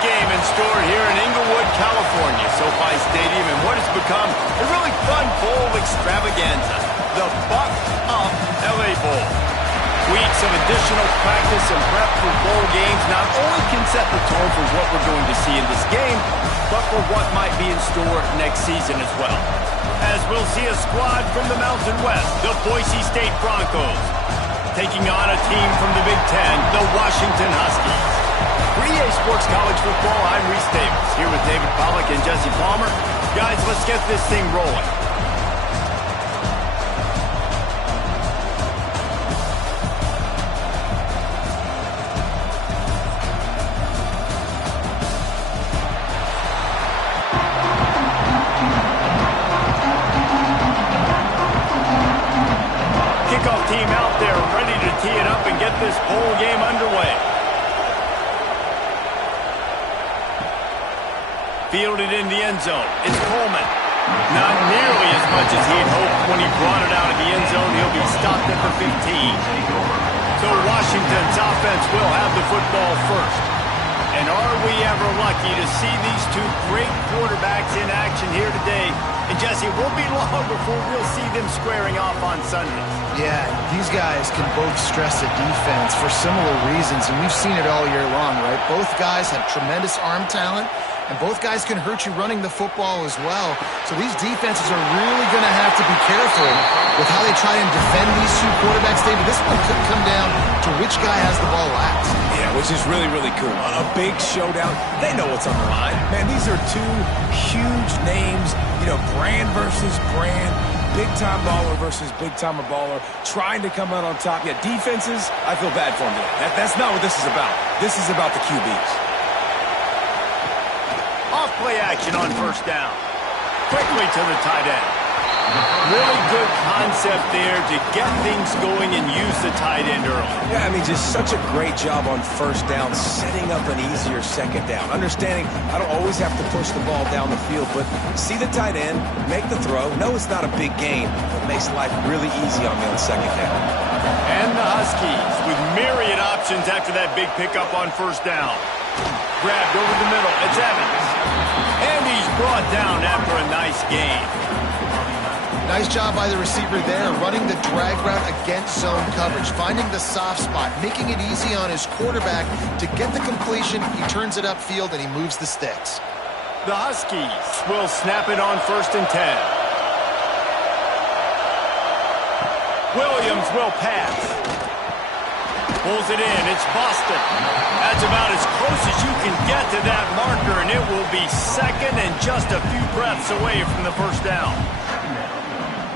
game in store here in Inglewood, California, SoFi Stadium, and what has become a really fun bowl extravaganza, the Buck Up LA Bowl. Weeks of additional practice and prep for bowl games not only can set the tone for what we're going to see in this game, but for what might be in store next season as well. As we'll see a squad from the Mountain West, the Boise State Broncos, taking on a team from the Big Ten, the Washington Huskies. For EA Sports College Football, I'm Reese Davis, here with David Pollack and Jesse Palmer. Guys, let's get this thing rolling. Kickoff team out there ready to tee it up and get this bowl game underway. Fielded in the end zone. It's Coleman. Not nearly as much as he'd hoped when he brought it out of the end zone. He'll be stopped at the 15. So Washington's offense will have the football first. And are we ever lucky to see these two great quarterbacks in action here today? And Jesse, it won't be long before we'll see them squaring off on Sundays. Yeah, these guys can both stress a defense for similar reasons, and we've seen it all year long, right? Both guys have tremendous arm talent, and both guys can hurt you running the football as well. So these defenses are really going to have to be careful with how they try and defend these two quarterbacks. David, this one could come down to which guy has the ball last. Yeah, which is really, really cool. A big showdown. They know what's on the line. Man, these are two huge names, you know, brand versus brand, big-time baller versus big-timer baller, trying to come out on top. Yeah, defenses, I feel bad for them today. That's not what this is about. This is about the QBs. Off-play action on first down. Quickly to the tight end. Really good concept there to get things going and use the tight end early. Yeah, I mean, just such a great job on first down, setting up an easier second down. Understanding I don't always have to push the ball down the field, but see the tight end, make the throw. No, it's not a big gain, but makes life really easy on me on second down. And the Huskies with myriad options after that big pickup on first down. Grabbed over the middle. It's Evans. And he's brought down after a nice gain. Nice job by the receiver there, running the drag route against zone coverage, finding the soft spot, making it easy on his quarterback to get the completion. He turns it upfield and he moves the sticks. The Huskies will snap it on 1st and 10. Williams will pass. Pulls it in. It's Boston. That's about as close as you can get to that marker, and it will be second and just a few breaths away from the first down.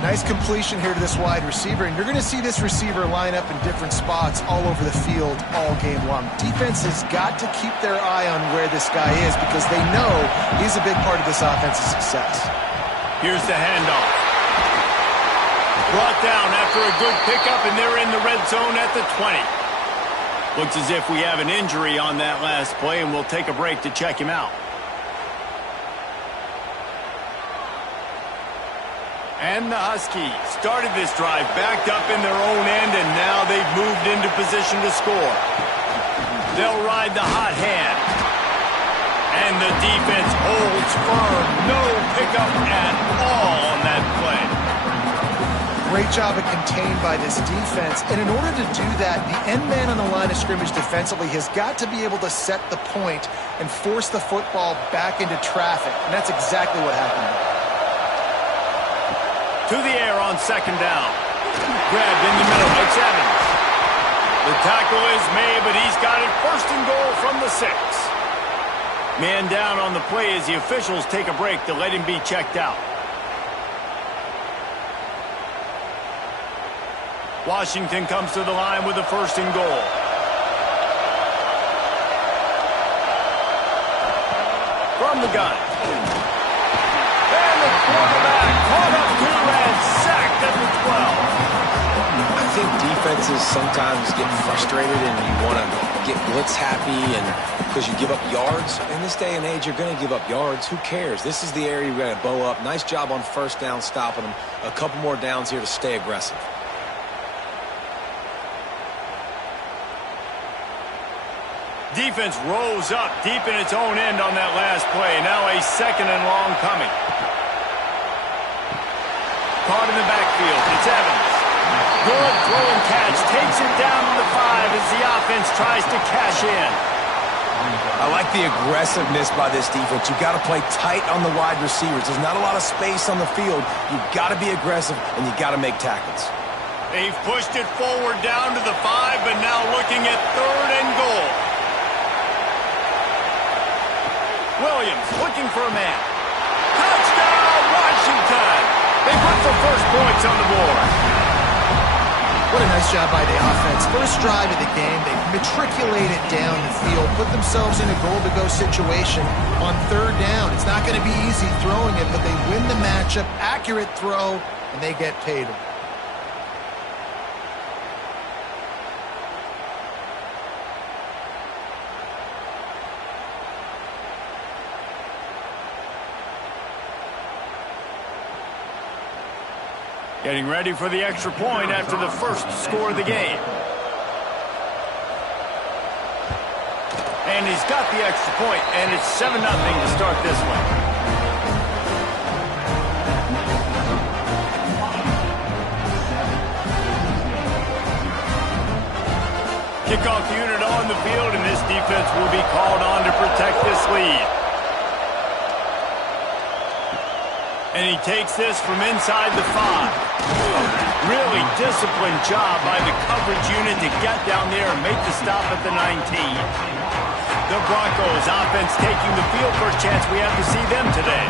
Nice completion here to this wide receiver, and you're going to see this receiver line up in different spots all over the field all game long. Defense has got to keep their eye on where this guy is because they know he's a big part of this offense's success. Here's the handoff. Brought down after a good pickup, and they're in the red zone at the 20. Looks as if we have an injury on that last play, and we'll take a break to check him out. And the Huskies started this drive backed up in their own end, and now they've moved into position to score. They'll ride the hot hand. And the defense holds firm. No pickup at all on that play. Great job of contained by this defense. And in order to do that, the end man on the line of scrimmage defensively has got to be able to set the point and force the football back into traffic. And that's exactly what happened. To the air on second down. Grabbed in the middle. It's Evans. The tackle is made, but he's got it 1st and goal from the 6. Man down on the play as the officials take a break to let him be checked out. Washington comes to the line with a 1st and goal. From the gun. And the quarterback caught up to and sacked at the 12. I think defenses sometimes get frustrated and you want to get blitz happy and because you give up yards. In this day and age, you're going to give up yards. Who cares? This is the area you're going to bow up. Nice job on first down stopping them. A couple more downs here to stay aggressive. Defense rose up deep in its own end on that last play. Now a 2nd and long coming. Caught in the backfield. It's Evans. Good throw and catch. Takes it down to the 5 as the offense tries to cash in. I like the aggressiveness by this defense. You've got to play tight on the wide receivers. There's not a lot of space on the field. You've got to be aggressive, and you've got to make tackles. They've pushed it forward down to the 5, but now looking at 3rd and goal. Williams looking for a man. Touchdown, Washington! They put the first points on the board. What a nice job by the offense. First drive of the game, they matriculated down the field, put themselves in a goal-to-go situation on 3rd down. It's not going to be easy throwing it, but they win the matchup, accurate throw, and they get paid. Getting ready for the extra point after the first score of the game. And he's got the extra point, and it's 7-0 to start this one. Kickoff unit on the field, and this defense will be called on to protect this lead. And he takes this from inside the 5. Really disciplined job by the coverage unit to get down there and make the stop at the 19. The Broncos offense taking the field. First chance we have to see them today.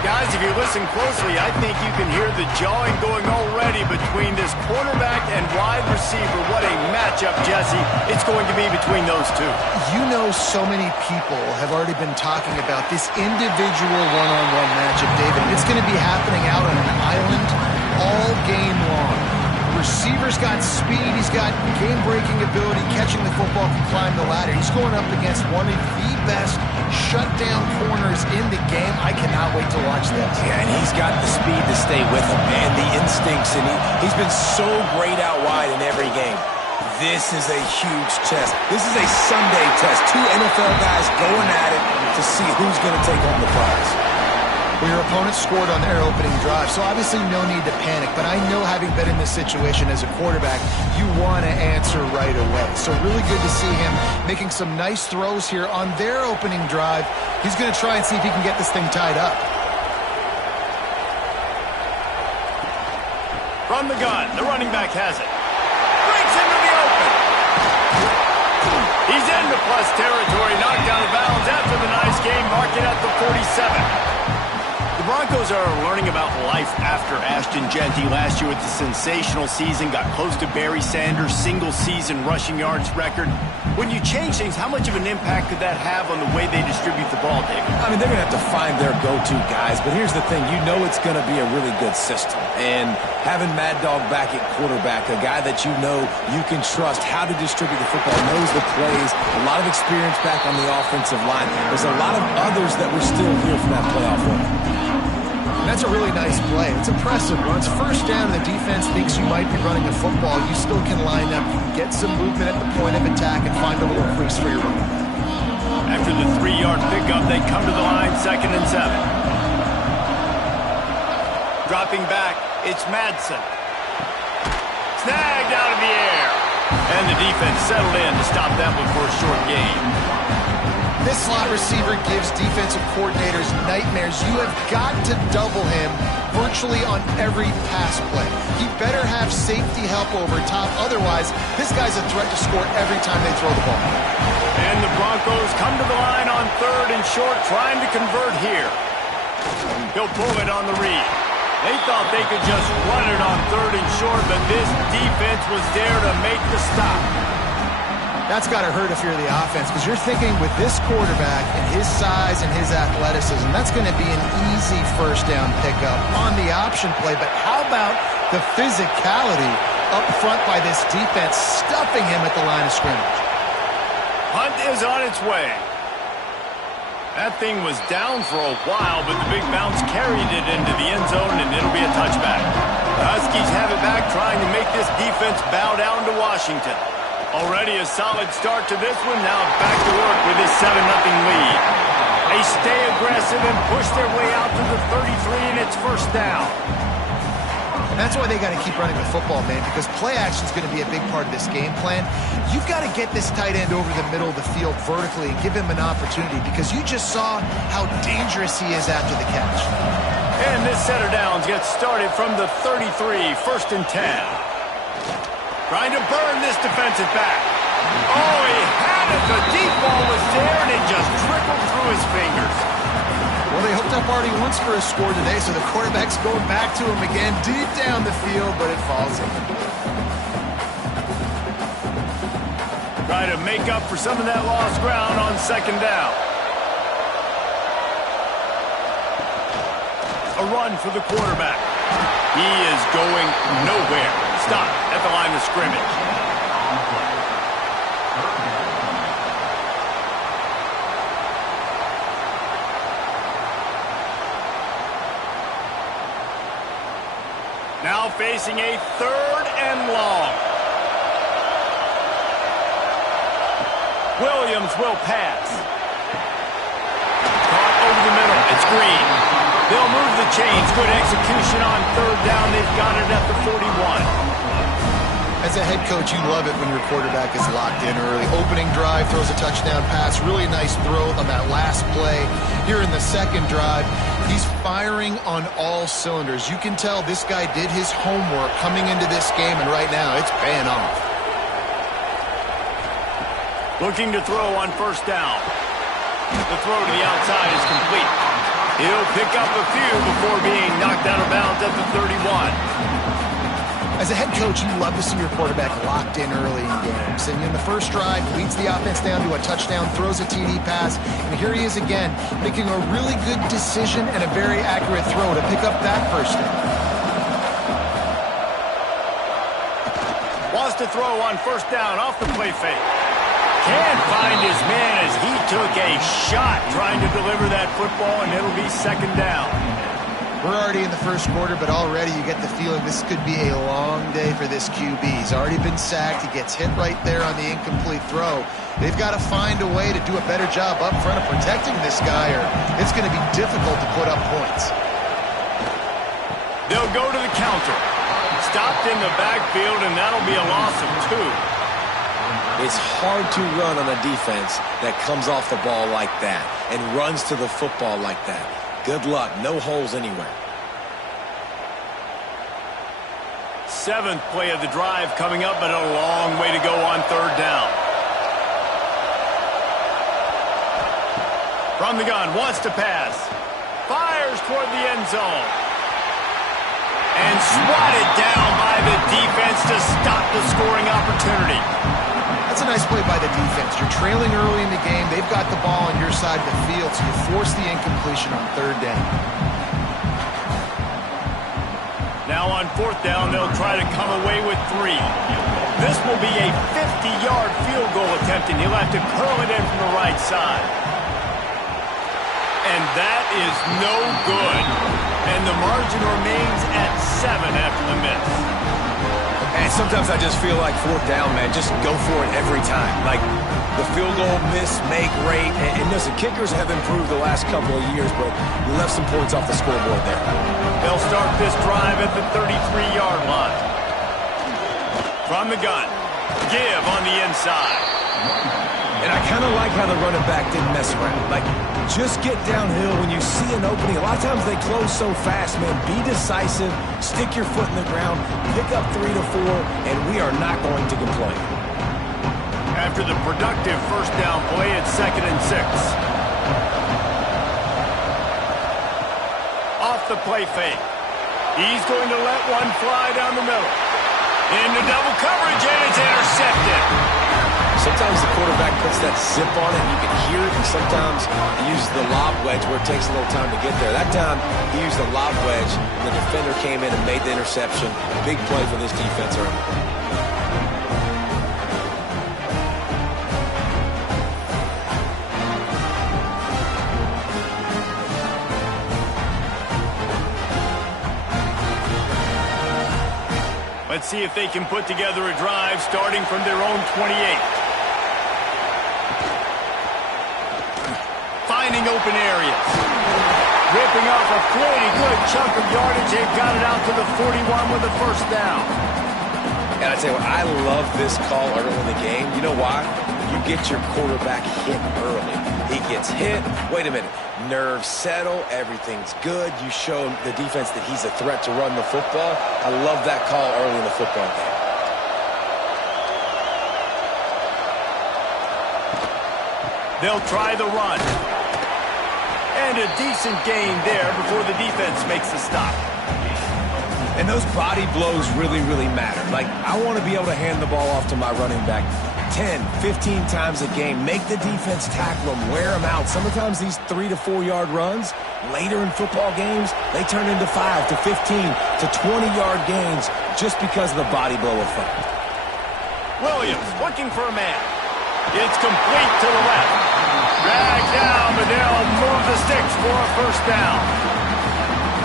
Guys, if you listen closely, I think you can hear the jawing going already between this quarterback and wide receiver. What a matchup, Jesse, it's going to be between those two. You know, so many people have already been talking about this individual one-on-one matchup, David. It's going to be happening out on an island all game long. Receiver's got speed, he's got game-breaking ability, catching the football, can climb the ladder. He's going up against one of the best shutdown corners in the game. I cannot wait to watch this. Yeah, and he's got the speed to stay with him, man, the instincts, and he's been so great out wide in every game. This is a huge test. This is a Sunday test. 2 NFL guys going at it to see who's going to take home the prize. Well, your opponent scored on their opening drive, so obviously no need to panic. But I know, having been in this situation as a quarterback, you want to answer right away. So really good to see him making some nice throws here on their opening drive. He's going to try and see if he can get this thing tied up. From the gun, the running back has it. Breaks into the open. He's into plus territory, knocked out of bounds after the nice game, marking at the 47. The Broncos are learning about life after Ashton Genty last year with the sensational season, got close to Barry Sanders' single-season rushing yards record. When you change things, how much of an impact could that have on the way they distribute the ball, David? I mean, they're going to have to find their go-to guys, but here's the thing. You know it's going to be a really good system. And having Mad Dog back at quarterback, a guy that you know you can trust how to distribute the football, knows the plays, a lot of experience back on the offensive line. There's a lot of others that were still here from that playoff run. That's a really nice play. It's impressive. Once first down, the defense thinks you might be running the football. You still can line up, you can get some movement at the point of attack, and find a little crease for your running back. After the 3-yard pickup, they come to the line, 2nd and 7. Dropping back, it's Madsen. Snagged out of the air. And the defense settled in to stop that one for a short gain. This slot receiver gives defensive coordinators nightmares. You have got to double him virtually on every pass play. He better have safety help over top. Otherwise, this guy's a threat to score every time they throw the ball. And the Broncos come to the line on 3rd and short, trying to convert here. He'll pull it on the read. They thought they could just run it on 3rd and short, but this defense was there to make the stop. That's got to hurt if you're the offense, because you're thinking with this quarterback and his size and his athleticism, that's going to be an easy first down pickup on the option play. But how about the physicality up front by this defense, stuffing him at the line of scrimmage? Hunt is on its way. That thing was down for a while, but the big bounce carried it into the end zone, and it'll be a touchback. The Huskies have it back, trying to make this defense bow down to Washington. Already a solid start to this one. Now back to work with this 7-0 lead. They stay aggressive and push their way out to the 33, and it's first down. And that's why they got to keep running the football, man, because play action is going to be a big part of this game plan. You've got to get this tight end over the middle of the field vertically and give him an opportunity, because you just saw how dangerous he is after the catch. And this set of downs gets started from the 33, first and 10. Trying to burn this defensive back. Oh, he had it. The deep ball was there, and it just trickled through his fingers. Well, they hooked up already once for a score today, so the quarterback's going back to him again deep down the field, but it falls in. Try to make up for some of that lost ground on second down. A run for the quarterback. He is going nowhere. Stop at the line of scrimmage. Now facing a 3rd and long. Williams will pass. Caught over the middle. It's Green. They'll move the chains. Good execution on 3rd down. They've got it at the 41. As a head coach, you love it when your quarterback is locked in early. Opening drive, throws a touchdown pass. Really nice throw on that last play. Here in the second drive, he's firing on all cylinders. You can tell this guy did his homework coming into this game, and right now it's paying off. Looking to throw on first down. The throw to the outside is complete. He'll pick up a few before being knocked out of bounds at the 31. As a head coach, you love to see your quarterback locked in early in games. And in the first drive, leads the offense down to a touchdown, throws a TD pass, and here he is again, making a really good decision and a very accurate throw to pick up that first down. Wants to throw on first down off the play fake. Can't find his man as he took a shot trying to deliver that football, and it'll be second down. We're already in the first quarter, but already you get the feeling this could be a long day for this QB. He's already been sacked. He gets hit right there on the incomplete throw. They've got to find a way to do a better job up front of protecting this guy, or it's going to be difficult to put up points. They'll go to the counter. Stopped in the backfield, and that'll be a loss of 2. It's hard to run on a defense that comes off the ball like that and runs to the football like that. Good luck. No holes anywhere. 7th play of the drive coming up, but a long way to go on 3rd down. From the gun, wants to pass. Fires toward the end zone. And swatted down by the defense to stop the scoring opportunity. That's a nice play by the defense. You're trailing early in the game. They've got the ball on your side of the field, so you force the incompletion on 3rd down. Now on 4th down, they'll try to come away with 3. This will be a 50-yard field goal attempt, and he'll have to curl it in from the right side. And that is no good. And the margin remains at 7 after the miss. And sometimes I just feel like 4th down, man, just go for it every time. Like the field goal, miss, make, rate. And listen, kickers have improved the last couple of years, but you left some points off the scoreboard there. They'll start this drive at the 33-yard line. From the gun, give on the inside. And I kind of like how the running back didn't mess around. Like, just get downhill when you see an opening. A lot of times they close so fast, man. Be decisive, stick your foot in the ground, pick up 3 to 4, and we are not going to complain. After the productive first down play, it's 2nd and 6. Off the play fake. He's going to let one fly down the middle. Into double coverage, and it's intercepted. Sometimes the quarterback puts that zip on it, and you can hear it, and sometimes he uses the lob wedge where it takes a little time to get there. That time, he used the lob wedge, and the defender came in and made the interception. Big play for this defense early. Let's see if they can put together a drive starting from their own 28. Finding open areas. Ripping off a pretty good chunk of yardage. They've got it out to the 41 with a first down. And I tell you what, I love this call early in the game. You know why? You get your quarterback hit early. He gets hit. Wait a minute. Nerves settle. Everything's good. You show the defense that he's a threat to run the football. I love that call early in the football game. They'll try the run. And a decent gain there before the defense makes the stop. And those body blows really, really matter. Like, I want to be able to hand the ball off to my running back 10, 15 times a game. Make the defense tackle them, wear them out. Sometimes these 3 to 4 yard runs, later in football games, they turn into 5 to 15 to 20-yard gains just because of the body blow effect. Williams looking for a man. It's complete to the left. Dragged down, but they'll move the sticks for a first down.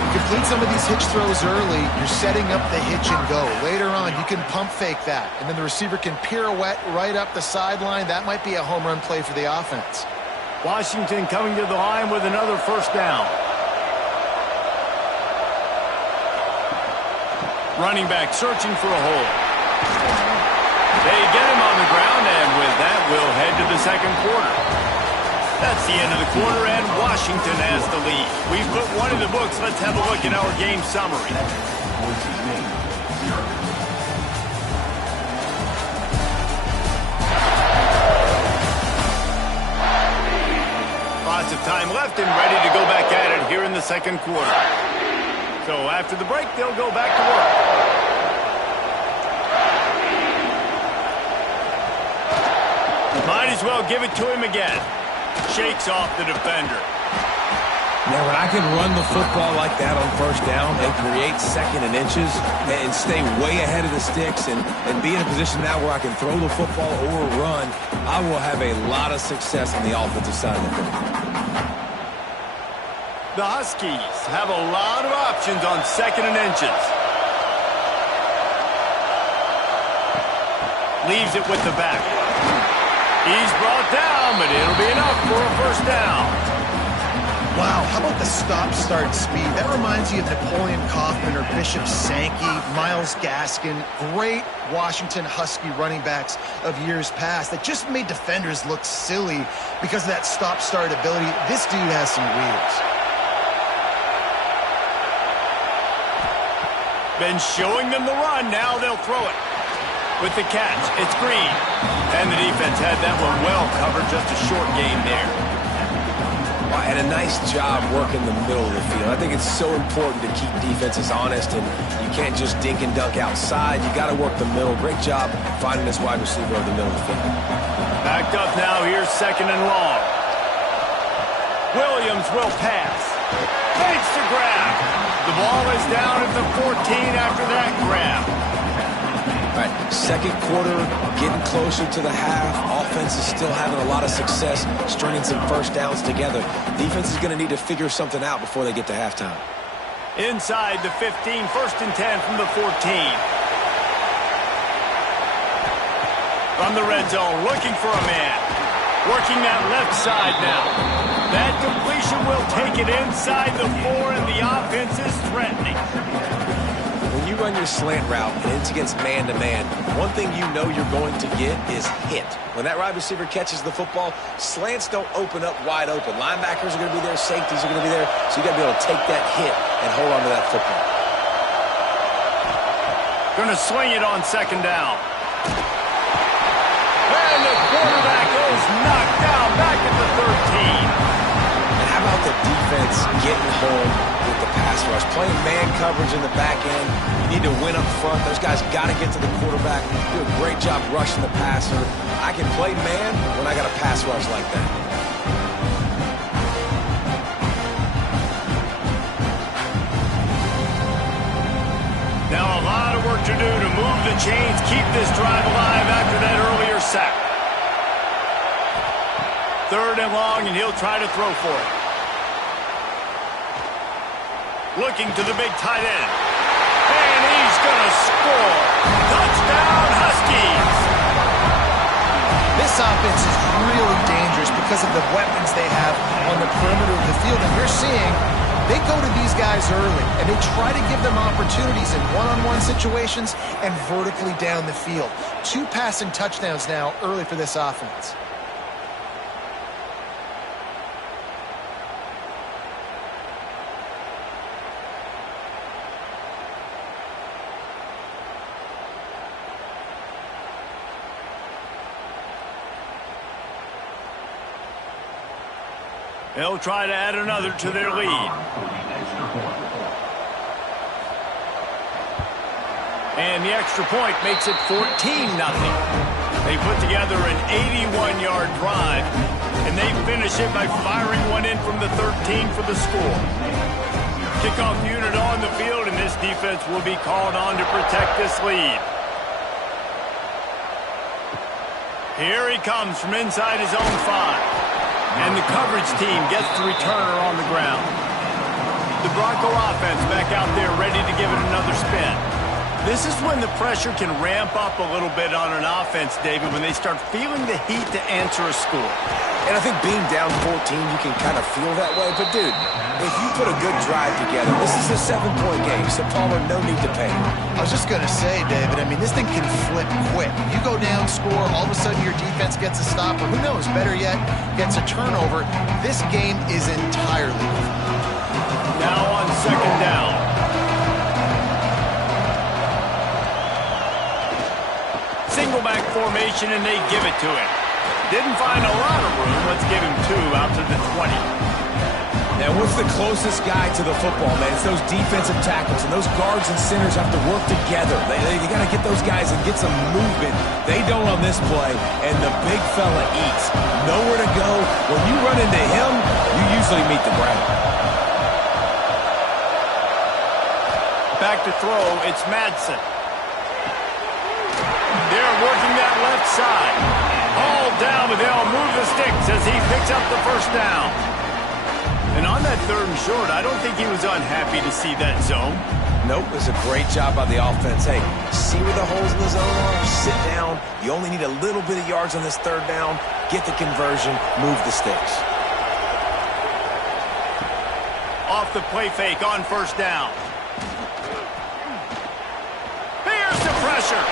Complete some of these hitch throws early, you're setting up the hitch and go. Later on, you can pump fake that, and then the receiver can pirouette right up the sideline. That might be a home run play for the offense. Washington coming to the line with another first down. Running back searching for a hole. They get him on the ground, and with that, we'll head to the second quarter. That's the end of the quarter, and Washington has the lead. We've put one in the books. Let's have a look at our game summary. Lots of time left and ready to go back at it here in the second quarter. So after the break, they'll go back to work. Might as well give it to him again. Shakes off the defender. Now, when I can run the football like that on first down and create second and inches and stay way ahead of the sticks and be in a position now where I can throw the football or run, I will have a lot of success on the offensive side of the ball. The Huskies have a lot of options on second and inches. Leaves it with the back. He's brought down, but it'll be enough for a first down. Wow, how about the stop-start speed? That reminds you of Napoleon Kaufman or Bishop Sankey, Myles Gaskin, great Washington Husky running backs of years past that just made defenders look silly because of that stop-start ability. This dude has some wheels. Been showing them the run, now they'll throw it. With the catch, it's Green. And the defense had that one well covered, just a short game there. And a nice job working the middle of the field. I think it's so important to keep defenses honest, and you can't just dink and dunk outside. You got to work the middle. Great job finding this wide receiver over the middle of the field. Backed up now, here's second and long. Williams will pass. Makes the grab. The ball is down at the 14 after that grab. All right, second quarter, getting closer to the half. Offense is still having a lot of success stringing some first downs together. Defense is going to need to figure something out before they get to halftime. Inside the 15, first and 10 from the 14. From the red zone, looking for a man. Working that left side now. That completion will take it inside the 4, and the offense is threatening. When you run your slant route and it's against man-to-man, one thing you know you're going to get is hit. When that wide receiver catches the football, slants don't open up wide open. Linebackers are going to be there, safeties are going to be there, so you got to be able to take that hit and hold on to that football. Going to swing it on second down. And the quarterback is knocked down back at the 13. And how about the defense getting home with the pass rush? Playing man coverage in the back end. You need to win up front. Those guys got to get to the quarterback. Do a great job rushing the passer. I can play man when I got a pass rush like that. Now a lot of work to do to move the chains, keep this drive alive after that earlier sack. Third and long, and he'll try to throw for it. Looking to the big tight end. And he's gonna score. Touchdown, Huskies. This offense is really dangerous because of the weapons they have on the perimeter of the field. And you're seeing they go to these guys early, and they try to give them opportunities in one-on-one situations and vertically down the field. 2 passing touchdowns now early for this offense. They'll try to add another to their lead. And the extra point makes it 14-0. They put together an 81-yard drive, and they finish it by firing one in from the 13 for the score. Kickoff unit on the field, and this defense will be called on to protect this lead. Here he comes from inside his own 5. And the coverage team gets the returner on the ground. The Bronco offense back out there ready to give it another spin. This is when the pressure can ramp up a little bit on an offense, David, when they start feeling the heat to answer a score. And I think being down 14, you can kind of feel that way. But, dude, if you put a good drive together, this is a 7-point game, so Palmer, no need to panic. I was just going to say, David, I mean, this thing can flip quick. You go down, score, all of a sudden your defense gets a stop, or who knows, better yet, gets a turnover. This game is entirely different. Now on second down. Single back formation, and they give it to him. Didn't find a lot of room. Let's give him 2 out to the 20. Now, what's the closest guy to the football, man? It's those defensive tackles, and those guards and centers have to work together. They got to get those guys and get some movement. They don't on this play, and the big fella eats. Nowhere to go. When you run into him, you usually meet the ground. Back to throw, it's Madsen. They're working that left side. All down, but they'll move the sticks as he picks up the first down. And on that 3rd and short, I don't think he was unhappy to see that zone. Nope, it was a great job by the offense. Hey, see where the holes in the zone are? Sit down. You only need a little bit of yards on this 3rd down. Get the conversion. Move the sticks. Off the play fake on first down. Here's the pressure.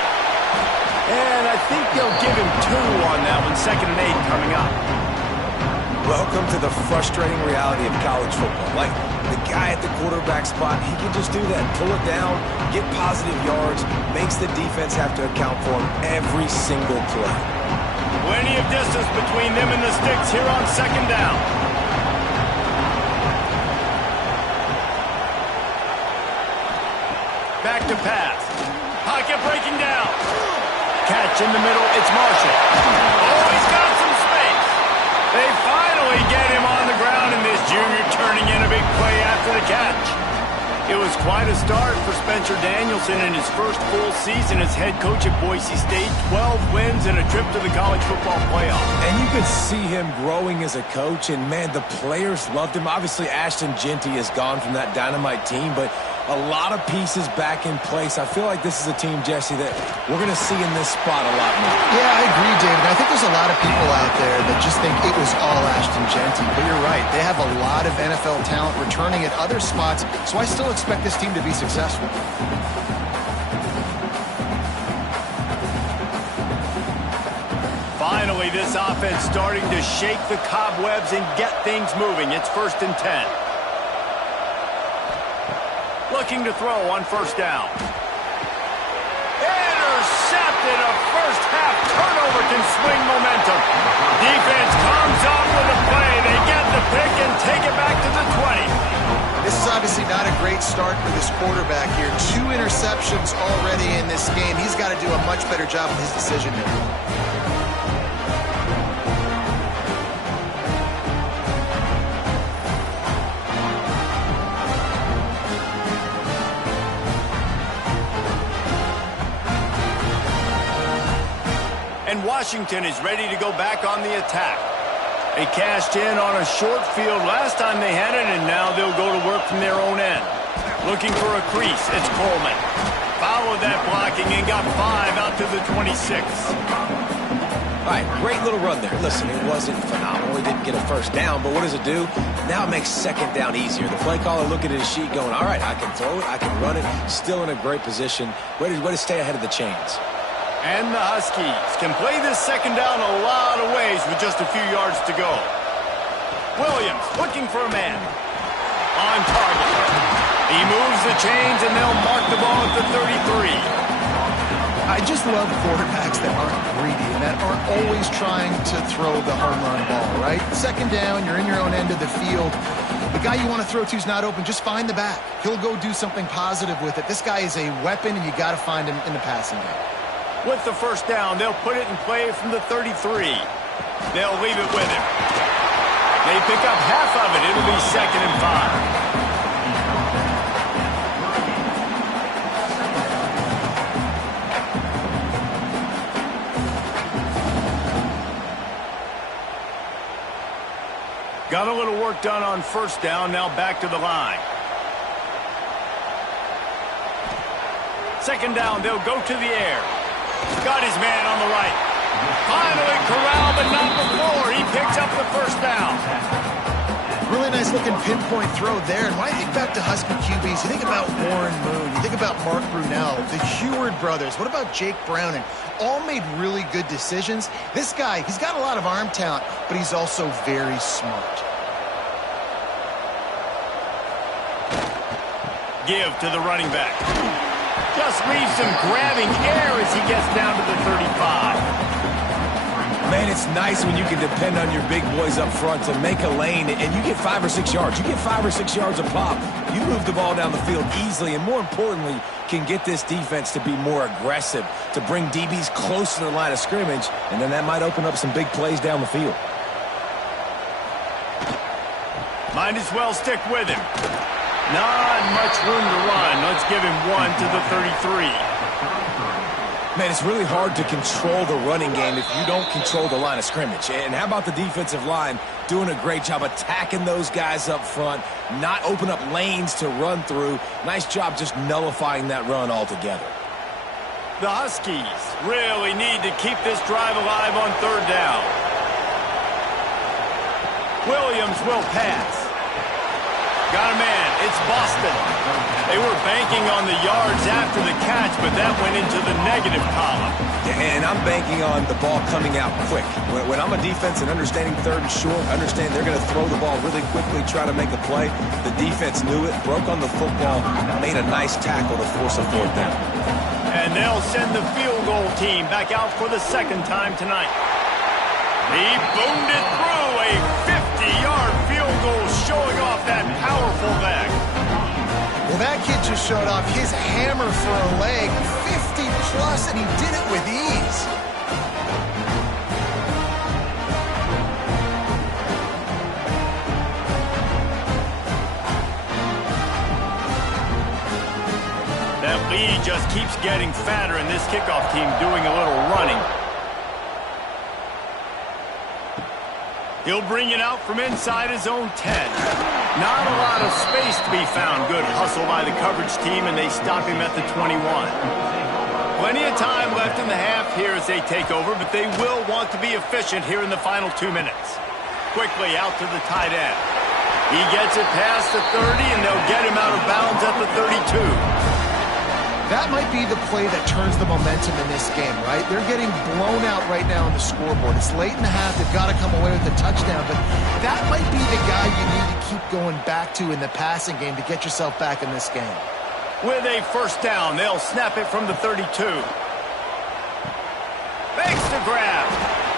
And I think they'll give him 2 on that one. 2nd and 8 coming up. Welcome to the frustrating reality of college football. Like, the guy at the quarterback spot, he can just do that. Pull it down, get positive yards, makes the defense have to account for him every single play. Plenty of distance between them and the sticks here on 2nd down. Back to pass. Pocket breaking down. Catch in the middle, it's Marshall. Oh, he's got some space. They finally get him on the ground, and this junior turning in a big play after the catch. It was quite a start for Spencer Danielson in his first full season as head coach at Boise State. 12 wins and a trip to the college football playoff. And you could see him growing as a coach, and man, the players loved him. Obviously, Ashton Genty is gone from that dynamite team, but a lot of pieces back in place. I feel like this is a team, Jesse, that we're going to see in this spot a lot more. Yeah, I agree, David. I think there's a lot of people out there that just think it was all Ashton Genty. But you're right. They have a lot of NFL talent returning at other spots, so I still expect this team to be successful. Finally, this offense starting to shake the cobwebs and get things moving. It's 1st and 10. Looking to throw on first down. Intercepted. A first half turnover can swing momentum. Defense comes up with a play. They get the pick and take it back to the 20. This is obviously not a great start for this quarterback here. 2 interceptions already in this game. He's got to do a much better job with his decision making. And Washington is ready to go back on the attack. They cashed in on a short field last time they had it, and now they'll go to work from their own end. Looking for a crease, it's Coleman. followed that blocking and got 5 out to the 26. All right, great little run there. Listen, it wasn't phenomenal. He didn't get a first down, but what does it do? Now it makes second down easier. The play caller looking at his sheet going, all right, I can throw it, I can run it, still in a great position. Way to stay ahead of the chains. And the Huskies can play this second down a lot of ways with just a few yards to go. Williams looking for a man. On target. He moves the chains, and they'll mark the ball at the 33. I just love quarterbacks that aren't greedy and that aren't always trying to throw the home run ball, right? Second down, you're in your own end of the field. The guy you want to throw to is not open. Just find the back. He'll go do something positive with it. This guy is a weapon, and you got to find him in the passing game. With the first down, they'll put it in play from the 33. They'll leave it with him. They pick up half of it. It'll be 2nd and 5. Got a little work done on first down. Now back to the line. Second down, they'll go to the air. Got his man on the right. Finally corralled, but not before. He picks up the first down. Really nice looking pinpoint throw there. And when I think back to Husky QBs, you think about Warren Moon, you think about Mark Brunell, the Heward brothers. What about Jake Browning? All made really good decisions. This guy, he's got a lot of arm talent, but he's also very smart. Give to the running back. Just leaves him grabbing air as he gets down to the 35. Man, it's nice when you can depend on your big boys up front to make a lane, and you get 5 or 6 yards. You get 5 or 6 yards a pop. You move the ball down the field easily, and more importantly, can get this defense to be more aggressive, to bring DBs close to the line of scrimmage, and then that might open up some big plays down the field. Might as well stick with him. Not much room to run. Let's give him 1 to the 33. Man, it's really hard to control the running game if you don't control the line of scrimmage. And how about the defensive line doing a great job attacking those guys up front, not open up lanes to run through. Nice job just nullifying that run altogether. The Huskies really need to keep this drive alive on third down. Williams will pass. Got a man. It's Boston. They were banking on the yards after the catch, but that went into the negative column. And I'm banking on the ball coming out quick. When I'm a defense and understanding third and short, understand they're going to throw the ball really quickly, try to make a play. The defense knew it, broke on the football, made a nice tackle to force a fourth down. And they'll send the field goal team back out for the second time tonight. He boomed it through a 50-yard field goal, showing off that powerful leg. Well, that kid just showed off his hammer for a leg, 50-plus, and he did it with ease. That lead just keeps getting fatter, and this kickoff team doing a little running. He'll bring it out from inside his own 10. Not a lot of space to be found. Good hustle by the coverage team, and they stop him at the 21. Plenty of time left in the half here as they take over, but they will want to be efficient here in the final 2 minutes. Quickly out to the tight end. He gets it past the 30, and they'll get him out of bounds at the 32. That might be the play that turns the momentum in this game, right? They're getting blown out right now on the scoreboard. It's late in the half. They've got to come away with a touchdown, but that might be the guy you need to keep going back to in the passing game to get yourself back in this game. With a first down, they'll snap it from the 32. Makes the grab.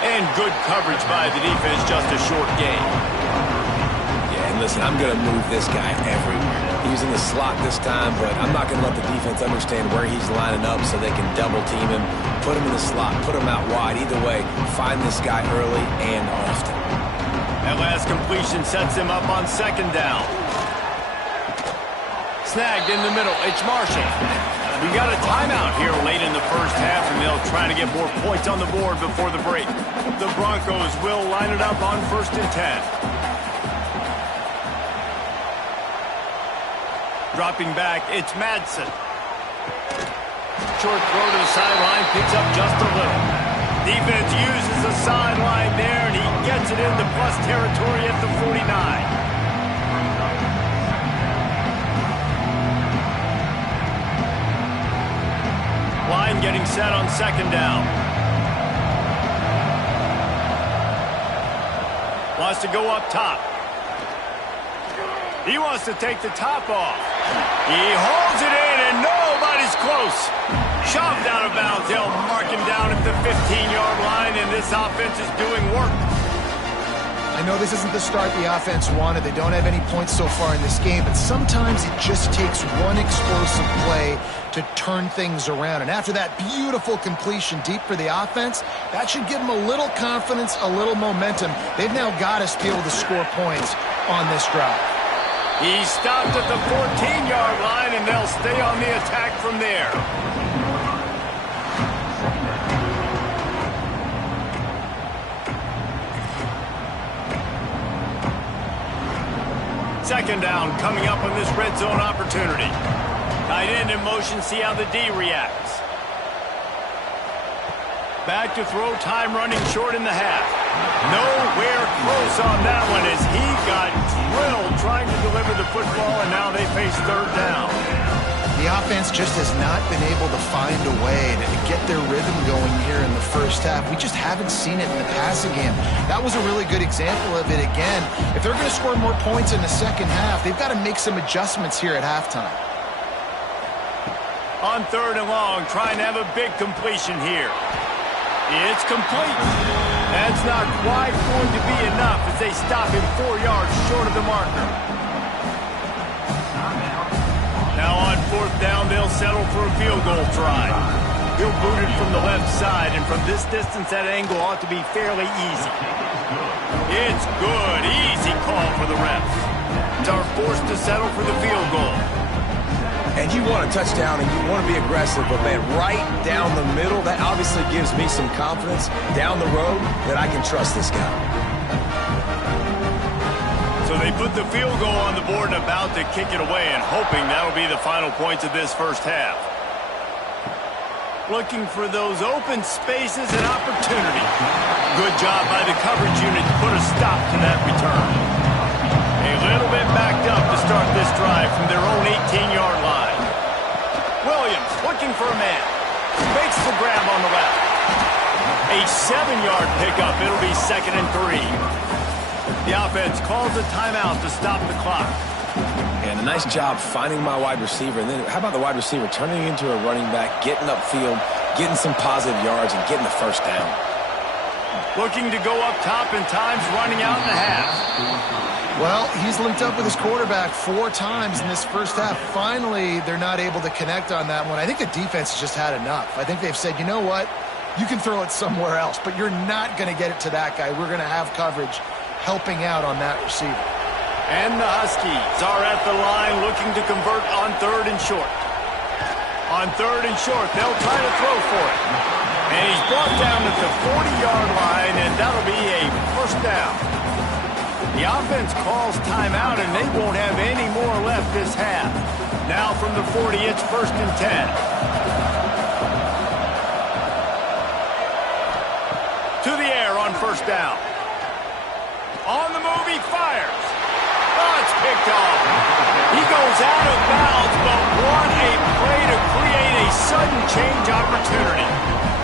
And good coverage by the defense, just a short gain. Yeah, and listen, I'm going to move this guy everywhere. He's in the slot this time, but I'm not going to let the defense understand where he's lining up so they can double team him, put him in the slot, put him out wide. Either way, find this guy early and often. That last completion sets him up on second down. Snagged in the middle. It's Marshall. We got a timeout here late in the first half, and they'll try to get more points on the board before the break. The Broncos will line it up on 1st and 10. Dropping back, it's Madsen. Short throw to the sideline, picks up just a little. Defense uses the sideline there, and he gets it into plus territory at the 49. Line getting set on second down. Wants to go up top. He wants to take the top off. He holds it in, and nobody's close. Shoved out of bounds. They'll mark him down at the 15-yard line, and this offense is doing work. I know this isn't the start the offense wanted. They don't have any points so far in this game, but sometimes it just takes one explosive play to turn things around. And after that beautiful completion deep for the offense, that should give them a little confidence, a little momentum. They've now got to be able to score points on this drive. He stopped at the 14-yard line, and they'll stay on the attack from there. Second down coming up on this red zone opportunity. Tight end in motion, see how the D reacts. Back to throw, time running short in the half. Nowhere close on that one as he got drilled trying to deliver the football, and now they face third down. The offense just has not been able to find a way to get their rhythm going here in the first half. We just haven't seen it in the passing game. That was a really good example of it again. If they're going to score more points in the second half, they've got to make some adjustments here at halftime. On third and long, trying to have a big completion here. It's complete. That's not quite going to be enough as they stop him 4 yards short of the marker. Now on fourth down, they'll settle for a field goal try. He'll boot it from the left side, and from this distance, that angle ought to be fairly easy. It's good. Easy call for the refs. They're forced to settle for the field goal. And you want a touchdown, and you want to be aggressive, but, man, right down the middle, that obviously gives me some confidence down the road that I can trust this guy. So they put the field goal on the board and about to kick it away, and hoping that'll be the final points of this first half. Looking for those open spaces and opportunity. Good job by the coverage unit to put a stop to that return. A little bit backed up to start this drive from their own 18-yard line. Williams looking for a man. Makes the grab on the left. A 7-yard pickup. It'll be 2nd and 3. The offense calls a timeout to stop the clock. And a nice job finding my wide receiver. And then how about the wide receiver turning into a running back, getting upfield, getting some positive yards, and getting the first down. Looking to go up top, and time's running out in the half. Well, he's linked up with his quarterback 4 times in this first half. Finally, they're not able to connect on that one. I think the defense has just had enough. I think they've said, you know what? You can throw it somewhere else, but you're not going to get it to that guy. We're going to have coverage helping out on that receiver. And the Huskies are at the line looking to convert on 3rd and short. On 3rd and short, they'll try to throw for it. And he's brought down at the 40-yard line, and that'll be a first down. The offense calls timeout, and they won't have any more left this half. Now from the 40, it's 1st and 10. To the air on first down. On the move, he fires. Oh, it's picked off. He goes out of bounds, but what a play to create a sudden change opportunity.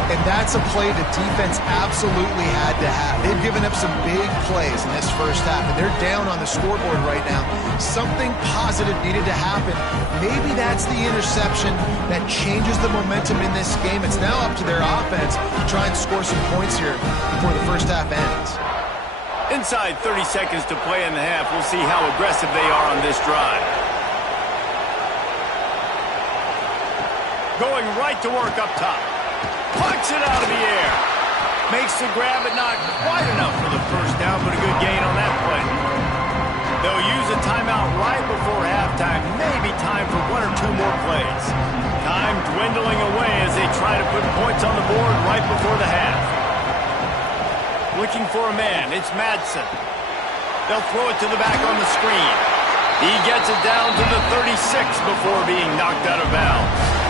And that's a play the defense absolutely had to have. They've given up some big plays in this first half, and they're down on the scoreboard right now. Something positive needed to happen. Maybe that's the interception that changes the momentum in this game. It's now up to their offense to try and score some points here before the first half ends. Inside 30 seconds to play in the half. We'll see how aggressive they are on this drive. Going right to work up top. Plucks it out of the air. Makes the grab, but not quite enough for the first down, but a good gain on that play. They'll use a timeout right before halftime. Maybe time for 1 or 2 more plays. Time dwindling away as they try to put points on the board right before the half. Looking for a man. It's Madsen. They'll throw it to the back on the screen. He gets it down to the 36 before being knocked out of bounds.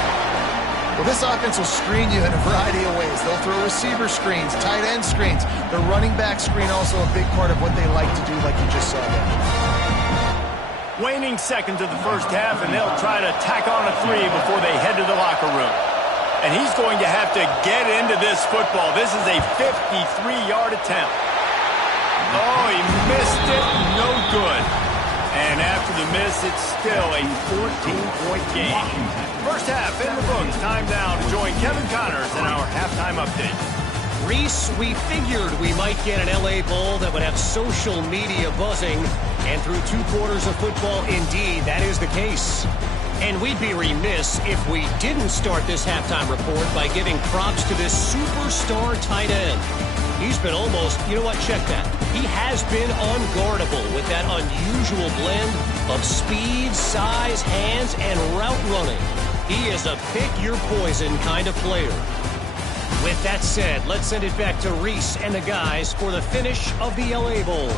The Well, this offense will screen you in a variety of ways. They'll throw receiver screens, tight end screens. The running back screen also a big part of what they like to do, like you just saw there. Waning seconds of the first half, and they'll try to tack on a 3 before they head to the locker room. And he's going to have to get into this football. This is a 53-yard attempt. Oh, he missed it. No good. And after the miss, it's still a 14-point game. First half in the books. Time now to join Kevin Connors in our halftime update. Reese, we figured we might get an LA Bowl that would have social media buzzing. And through 2 quarters of football, indeed, that is the case. And we'd be remiss if we didn't start this halftime report by giving props to this superstar tight end. He's been almost, you know what, check that. He has been unguardable with that unusual blend of speed, size, hands, and route running. He is a pick-your-poison kind of player. With that said, let's send it back to Reese and the guys for the finish of the LA Bowl.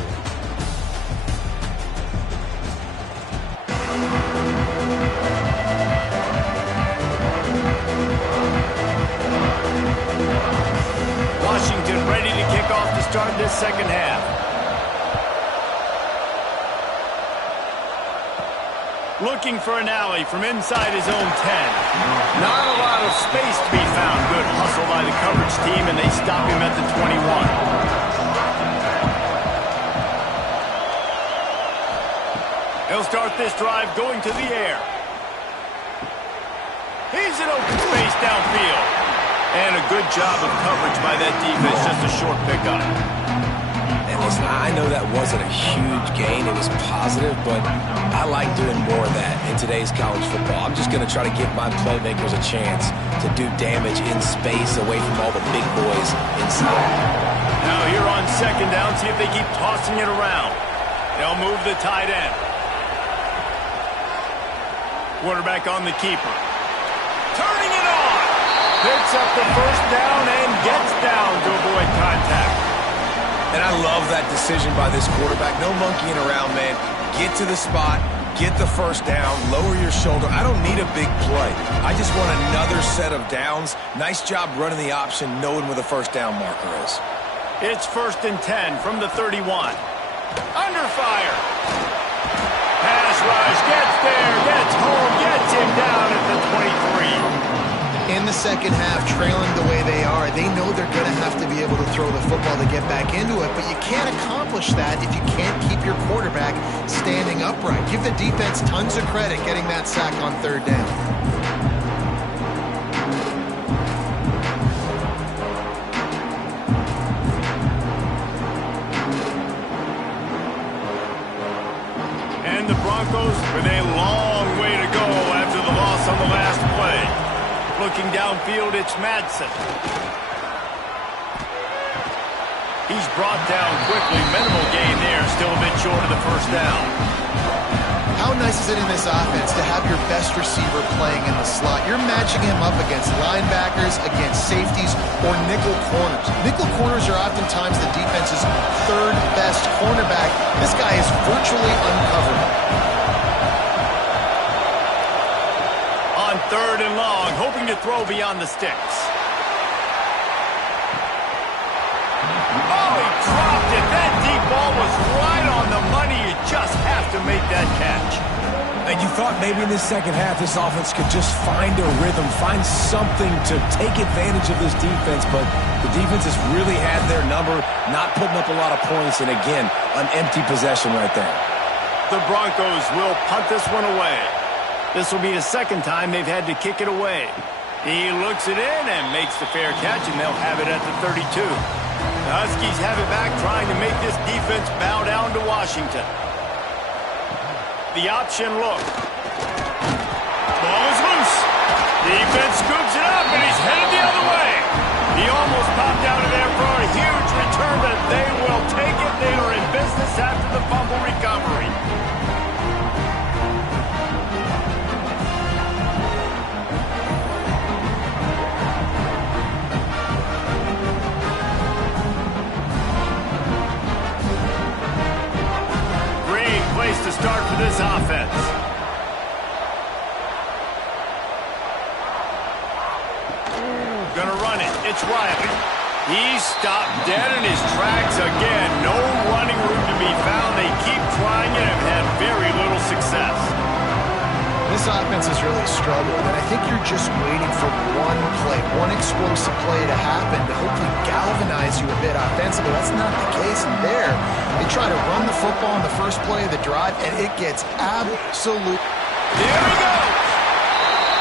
Washington ready to kick off to start this second half. Looking for an alley from inside his own 10. Not a lot of space to be found. Good hustle by the coverage team, and they stop him at the 21. He'll start this drive going to the air. He's in open space downfield. And a good job of coverage by that defense. Just a short pickup. And listen, I know that wasn't a huge gain. It was positive, but I like doing more of that in today's college football. I'm just going to try to give my playmakers a chance to do damage in space away from all the big boys inside. Now here on second down, see if they keep tossing it around. They'll move the tight end. Quarterback on the keeper. Turning it on. Picks up the first down and gets down to avoid contact. And I love that decision by this quarterback. No monkeying around, man. Get to the spot, get the first down, lower your shoulder. I don't need a big play. I just want another set of downs. Nice job running the option, knowing where the first down marker is. It's 1st and 10 from the 31. Under fire. Pass rush, gets there, gets home, gets him down at the 23. In the second half, trailing the way they are, they know they're going to have to be able to throw the football to get back into it, but you can't accomplish that if you can't keep your quarterback standing upright. Give the defense tons of credit getting that sack on 3rd down. And the Broncos with a long way to go after the loss on the last play. Looking downfield, it's Madsen. He's brought down quickly. Minimal gain there. Still a bit short of the first down. How nice is it in this offense to have your best receiver playing in the slot? You're matching him up against linebackers, against safeties, or nickel corners. Nickel corners are oftentimes the defense's 3rd best cornerback. This guy is virtually uncovered. 3rd and long, hoping to throw beyond the sticks. Oh, he dropped it. That deep ball was right on the money. You just have to make that catch. And you thought maybe in this second half this offense could just find a rhythm, find something to take advantage of this defense, but the defense has really had their number, not putting up a lot of points, and again, an empty possession right there. The Broncos will punt this one away. This will be the second time they've had to kick it away. He looks it in and makes the fair catch, and they'll have it at the 32. The Huskies have it back, trying to make this defense bow down to Washington. The option look. Ball is loose. Defense scoops it up, and he's headed the other way. He almost popped out of there for a huge return, but they will take it. They are in business after the fumble recovery. To start for this offense. going to run it. It's Riley. He's stopped dead in his tracks again. No running room to be found. They keep trying it and have had very little success. This offense has really struggled, and I think you're just waiting for one play, one explosive play to happen to hopefully galvanize you a bit offensively. That's not the case, and there, they try to run the football in the first play of the drive, and it gets absolute. Here we go!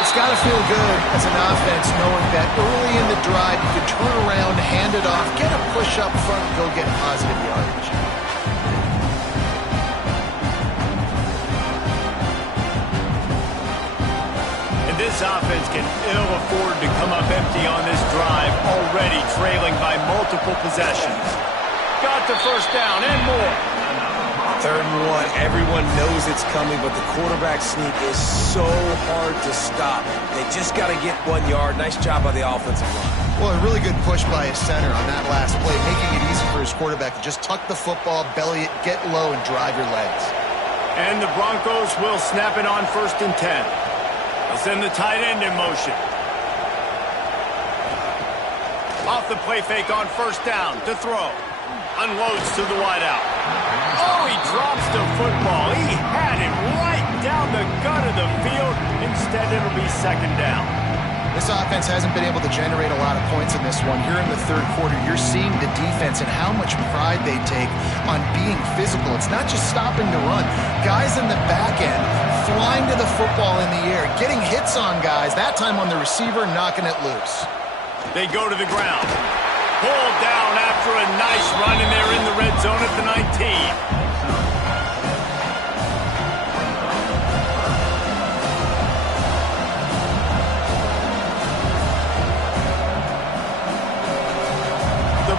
It's got to feel good as an offense knowing that early in the drive you can turn around, hand it off, get a push up front, and go get positive yardage. This offense can ill afford to come up empty on this drive, already trailing by multiple possessions. Got the first down and more. 3rd and 1. Everyone knows it's coming, but the quarterback sneak is so hard to stop. They just got to get 1 yard. Nice job by the offensive line. Well, a really good push by his center on that last play, making it easy for his quarterback to just tuck the football, belly it, get low, and drive your legs. And the Broncos will snap it on 1st and 10. They'll send the tight end in motion. Off the play fake on 1st down to throw. Unloads to the wideout. Oh, he drops the football. He had it right down the gut of the field. Instead, it'll be 2nd down. This offense hasn't been able to generate a lot of points in this one. Here in the 3rd quarter, you're seeing the defense and how much pride they take on being physical. It's not just stopping to run. Guys in the back end flying to the football in the air, getting hits on guys, that time on the receiver, knocking it loose. They go to the ground. Pulled down after a nice run, and they're in the red zone at the 19.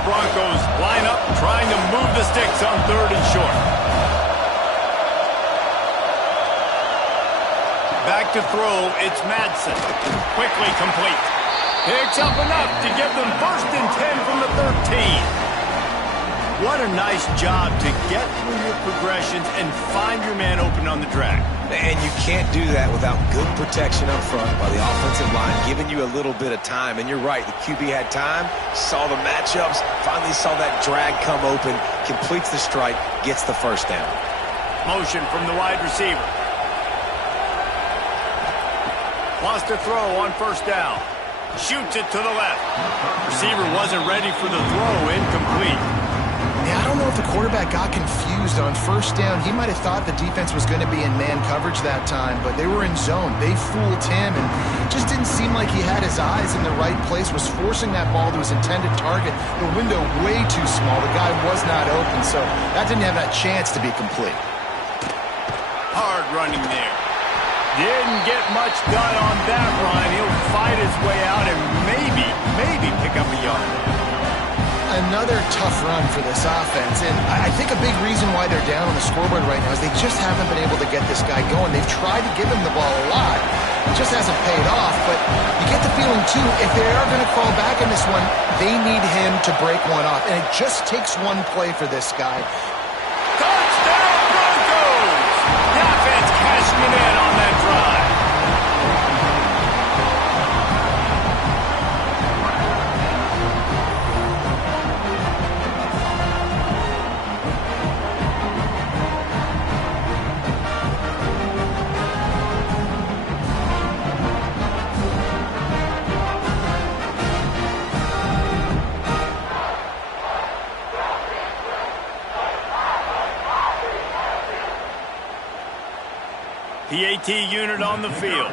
Broncos line up, trying to move the sticks on 3rd and short. Back to throw, it's Madsen. Quickly complete. Picks up enough to give them 1st and 10 from the 13. What a nice job to get through your progressions and find your man open on the drag. And you can't do that without good protection up front by the offensive line, giving you a little bit of time. And you're right, the QB had time, saw the matchups, finally saw that drag come open, completes the strike, gets the 1st down. Motion from the wide receiver. Wants to throw on 1st down. Shoots it to the left. Receiver wasn't ready for the throw, incomplete. Yeah, I don't know if the quarterback got confused on 1st down. He might have thought the defense was going to be in man coverage that time, but they were in zone. They fooled him, and it just didn't seem like he had his eyes in the right place, was forcing that ball to his intended target. The window way too small. The guy was not open, so that didn't have that chance to be complete. Hard running there. Didn't get much done on that run. He'll fight his way out and maybe pick up a yard. Another tough run for this offense, and I think a big reason why they're down on the scoreboard right now is they just haven't been able to get this guy going. They've tried to give him the ball a lot. It just hasn't paid off, but you get the feeling, too, if they are going to crawl back in this one, they need him to break one off, and it just takes one play for this guy. Touchdown, Broncos! The offense cashing it in on that drive. PAT unit on the field.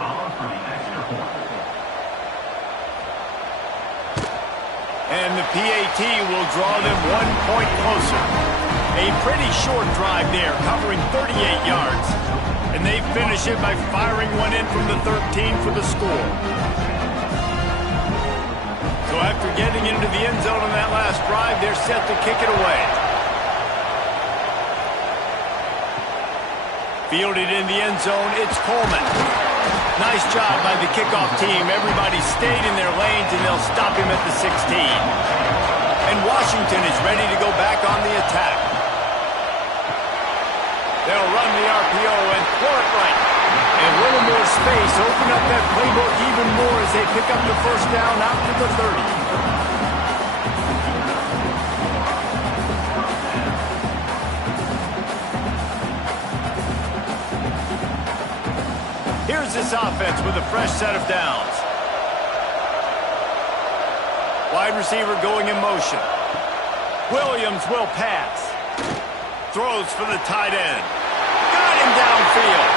And the PAT will draw them 1 point closer. A pretty short drive there, covering 38 yards. And they finish it by firing one in from the 13 for the score. So after getting into the end zone on that last drive, they're set to kick it away. Fielded in the end zone, it's Coleman. Nice job by the kickoff team. Everybody stayed in their lanes, and they'll stop him at the 16. And Washington is ready to go back on the attack. They'll run the RPO and throw it right. And a little more space. Open up that playbook even more as they pick up the first down out to the 30. Here's this offense with a fresh set of downs. Wide receiver going in motion. Williams will pass. Throws for the tight end. Got him downfield.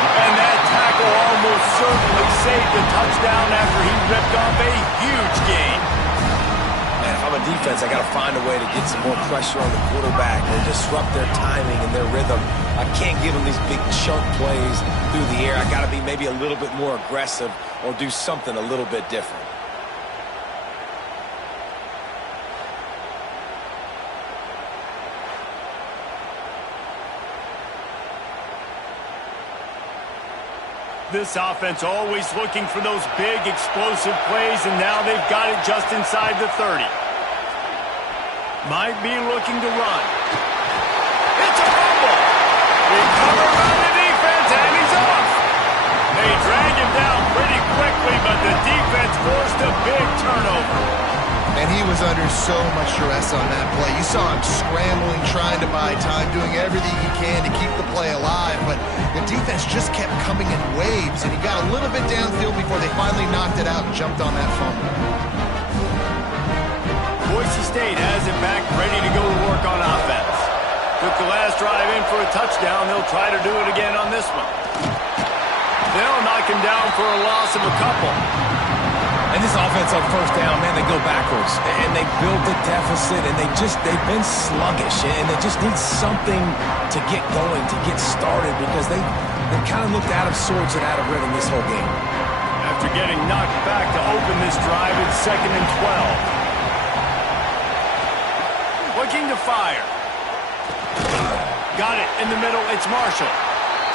And that tackle almost certainly saved a touchdown after he ripped off a huge gain. Man, if I'm a defense, I got to find a way to get some more pressure on the quarterback or disrupt their timing and their rhythm. I can't give them these big chunk plays through the air. I got to be maybe a little bit more aggressive or do something a little bit different. This offense always looking for those big, explosive plays, and now they've got it just inside the 30. Might be looking to run. It's a fumble. Recovered by the defense, and he's off. They drag him down pretty quickly, but the defense forced a big turnover. And he was under so much stress on that play. You saw him scrambling, trying to buy time, doing everything he can to keep the play alive. But the defense just kept coming in waves, and he got a little bit downfield before they finally knocked it out and jumped on that fumble. Boise State has it back, ready to go to work on offense. Took the last drive in for a touchdown. They'll try to do it again on this one. They'll knock him down for a loss of a couple. And this offense on first down, man, they go backwards. And they built a deficit, and they've been sluggish. And they just need something to get going, to get started, because they kind of looked out of sorts and out of rhythm this whole game. After getting knocked back to open this drive, it's 2nd and 12. Looking to fire. Got it in the middle. It's Marshall.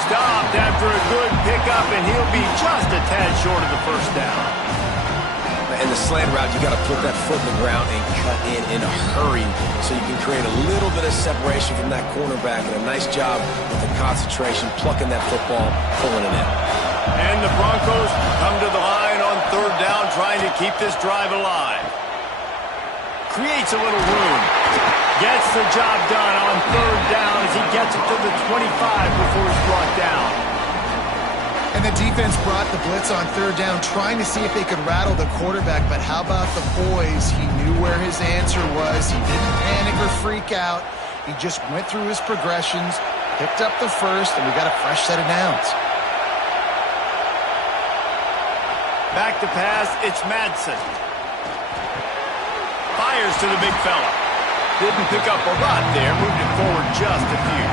Stopped after a good pickup, and he'll be just a tad short of the first down. In the slant route, you got to put that foot in the ground and cut in a hurry so you can create a little bit of separation from that cornerback, and a nice job with the concentration, plucking that football, pulling it in. And the Broncos come to the line on 3rd down, trying to keep this drive alive. Creates a little room. Gets the job done on 3rd down as he gets it to the 25 before he's brought down. And the defense brought the blitz on 3rd down, trying to see if they could rattle the quarterback. But how about the boys? He knew where his answer was. He didn't panic or freak out. He just went through his progressions, picked up the first, and we got a fresh set of downs. Back to pass, it's Madsen. Fires to the big fella. Didn't pick up a lot there, moved it forward just a few.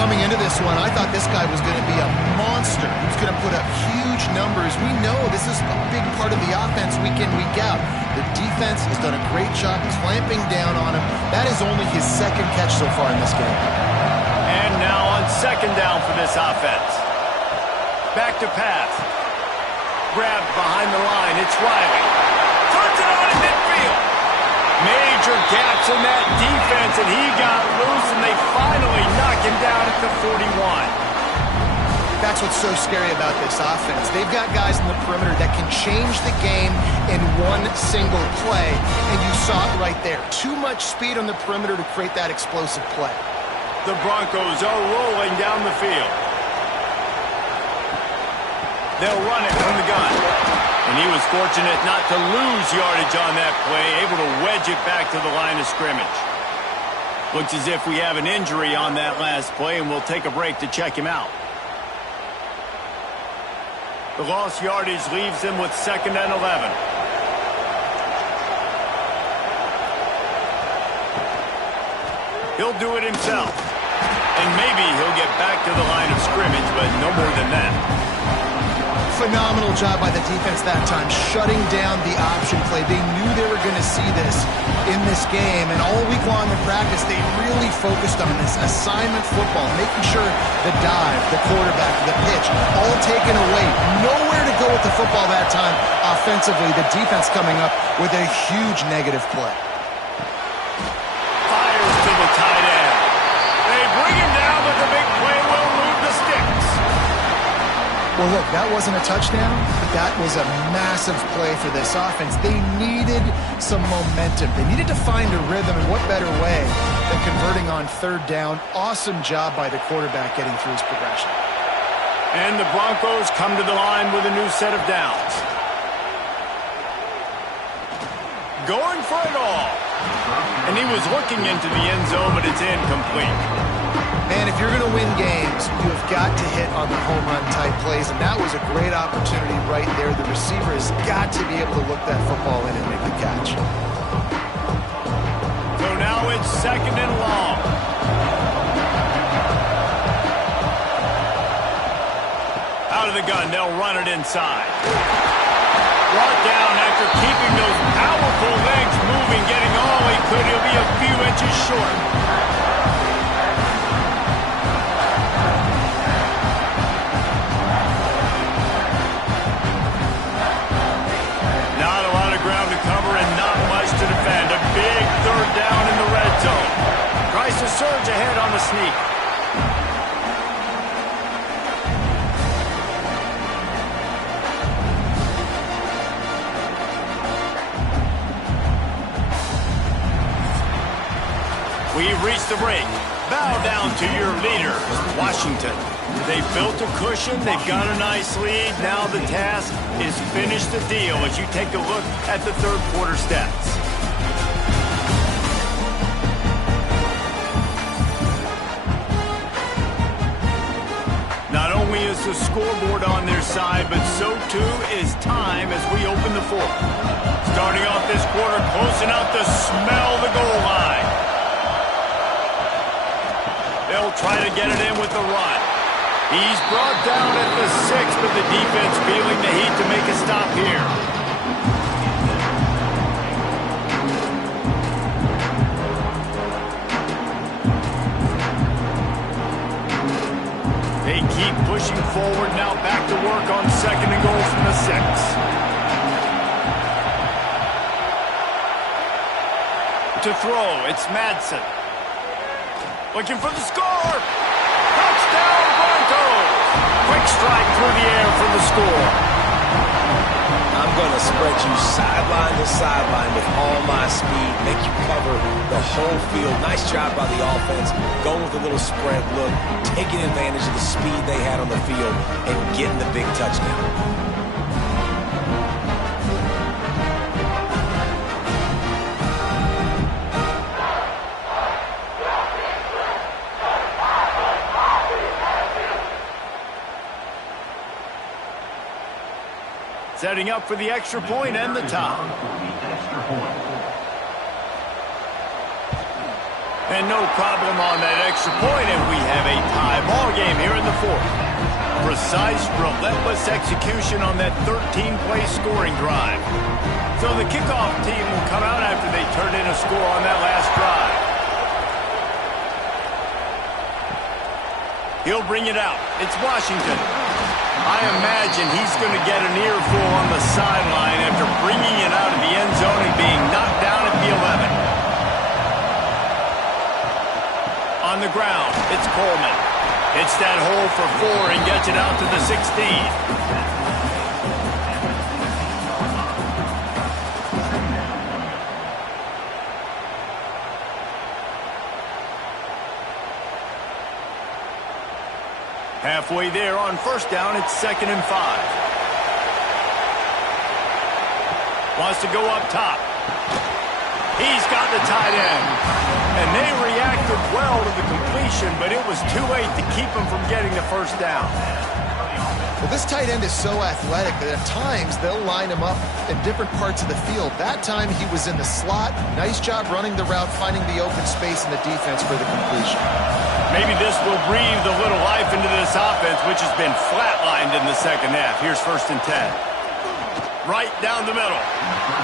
Coming into this one, I thought this guy was going to be a monster. He was going to put up huge numbers. We know this is a big part of the offense week in, week out. The defense has done a great job clamping down on him. That is only his 2nd catch so far in this game. And now on 2nd down for this offense. Back to pass. Grabbed behind the line. It's Riley. Turns it on in midfield. Major gaps in that defense, and he got loose, and they finally knock him down at the 41. That's what's so scary about this offense. They've got guys in the perimeter that can change the game in one single play, and you saw it right there. Too much speed on the perimeter to create that explosive play. The Broncos are rolling down the field. They'll run it from the gun. And he was fortunate not to lose yardage on that play, able to wedge it back to the line of scrimmage. Looks as if we have an injury on that last play, and we'll take a break to check him out. The lost yardage leaves him with 2nd and 11. He'll do it himself. And maybe he'll get back to the line of scrimmage, but no more than that. Phenomenal job by the defense that time, shutting down the option play. They knew they were going to see this in this game, and all week long in practice, they really focused on this assignment football, making sure the dive, the quarterback, the pitch, all taken away. Nowhere to go with the football that time. Offensively, the defense coming up with a huge negative play. Fires to the tight end. They bring him down, but the big play will move the sticks. Well, look, that wasn't a touchdown, but that was a massive play for this offense. They needed some momentum. They needed to find a rhythm, and what better way than converting on third down. Awesome job by the quarterback getting through his progression. And the Broncos come to the line with a new set of downs. Going for it all. And he was looking into the end zone, but it's incomplete. Man, if you're going to win games, you have got to hit on the home run type plays, and that was a great opportunity right there. The receiver has got to be able to look that football in and make the catch. So now it's 2nd and long. Out of the gun, they'll run it inside. Brought down after keeping those powerful legs moving, getting all he could. He'll be a few inches short. Down in the red zone. Tries to surge ahead on the sneak. We've reached the break. Bow down to your leaders, Washington. They built a cushion. They've got a nice lead. Now the task is finish the deal as you take a look at the third quarter stats. Is the scoreboard on their side, but so too is time as we open the fourth. Starting off this quarter, close enough to smell the goal line. They'll try to get it in with the run. He's brought down at the 6, but the defense feeling the heat to make a stop here. They keep pushing forward, now back to work on 2nd and goal from the 6. To throw, it's Madsen. Looking for the score. Touchdown, Broncos. Quick strike through the air for the score. I'm going to spread you sideline to sideline with all my speed, make you cover the whole field. Nice job by the offense, going with a little spread look, taking advantage of the speed they had on the field and getting the big touchdown. Setting up for the extra point and the tie. And no problem on that extra point, and we have a tie ball game here in the fourth. Precise, relentless execution on that 13-play scoring drive. So the kickoff team will come out after they turn in a score on that last drive. He'll bring it out. It's Washington. I imagine he's going to get an earful on the sideline after bringing it out of the end zone and being knocked down at the 11. On the ground, it's Coleman. Hits that hole for 4 and gets it out to the 16. Halfway there on first down, it's 2nd and 5. Wants to go up top. He's got the tight end. And they reacted well to the completion, but it was too late to keep him from getting the first down. Well, this tight end is so athletic that at times they'll line him up in different parts of the field. That time he was in the slot. Nice job running the route, finding the open space in the defense for the completion. Maybe this will breathe a little life into this offense, which has been flatlined in the second half. Here's 1st and 10. Right down the middle.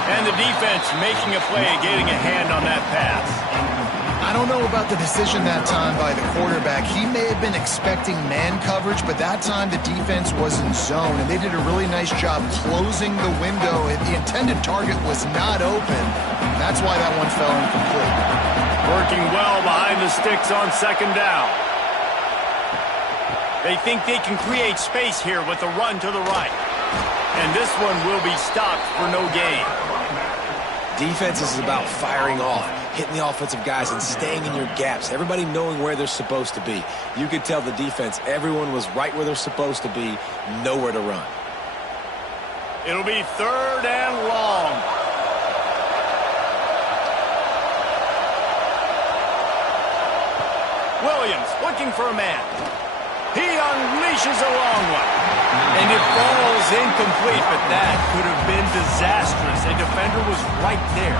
And the defense making a play, getting a hand on that pass. I don't know about the decision that time by the quarterback. He may have been expecting man coverage, but that time the defense was in zone, and they did a really nice job closing the window. The intended target was not open. That's why that one fell incomplete. Working well behind the sticks on 2nd down. They think they can create space here with a run to the right. And this one will be stopped for no gain. Defense is about firing off, hitting the offensive guys and staying in your gaps. Everybody knowing where they're supposed to be. You could tell the defense, everyone was right where they're supposed to be, nowhere to run. It'll be 3rd and long. Williams looking for a man. He unleashes a long one. And it falls incomplete, but that could have been disastrous. A defender was right there.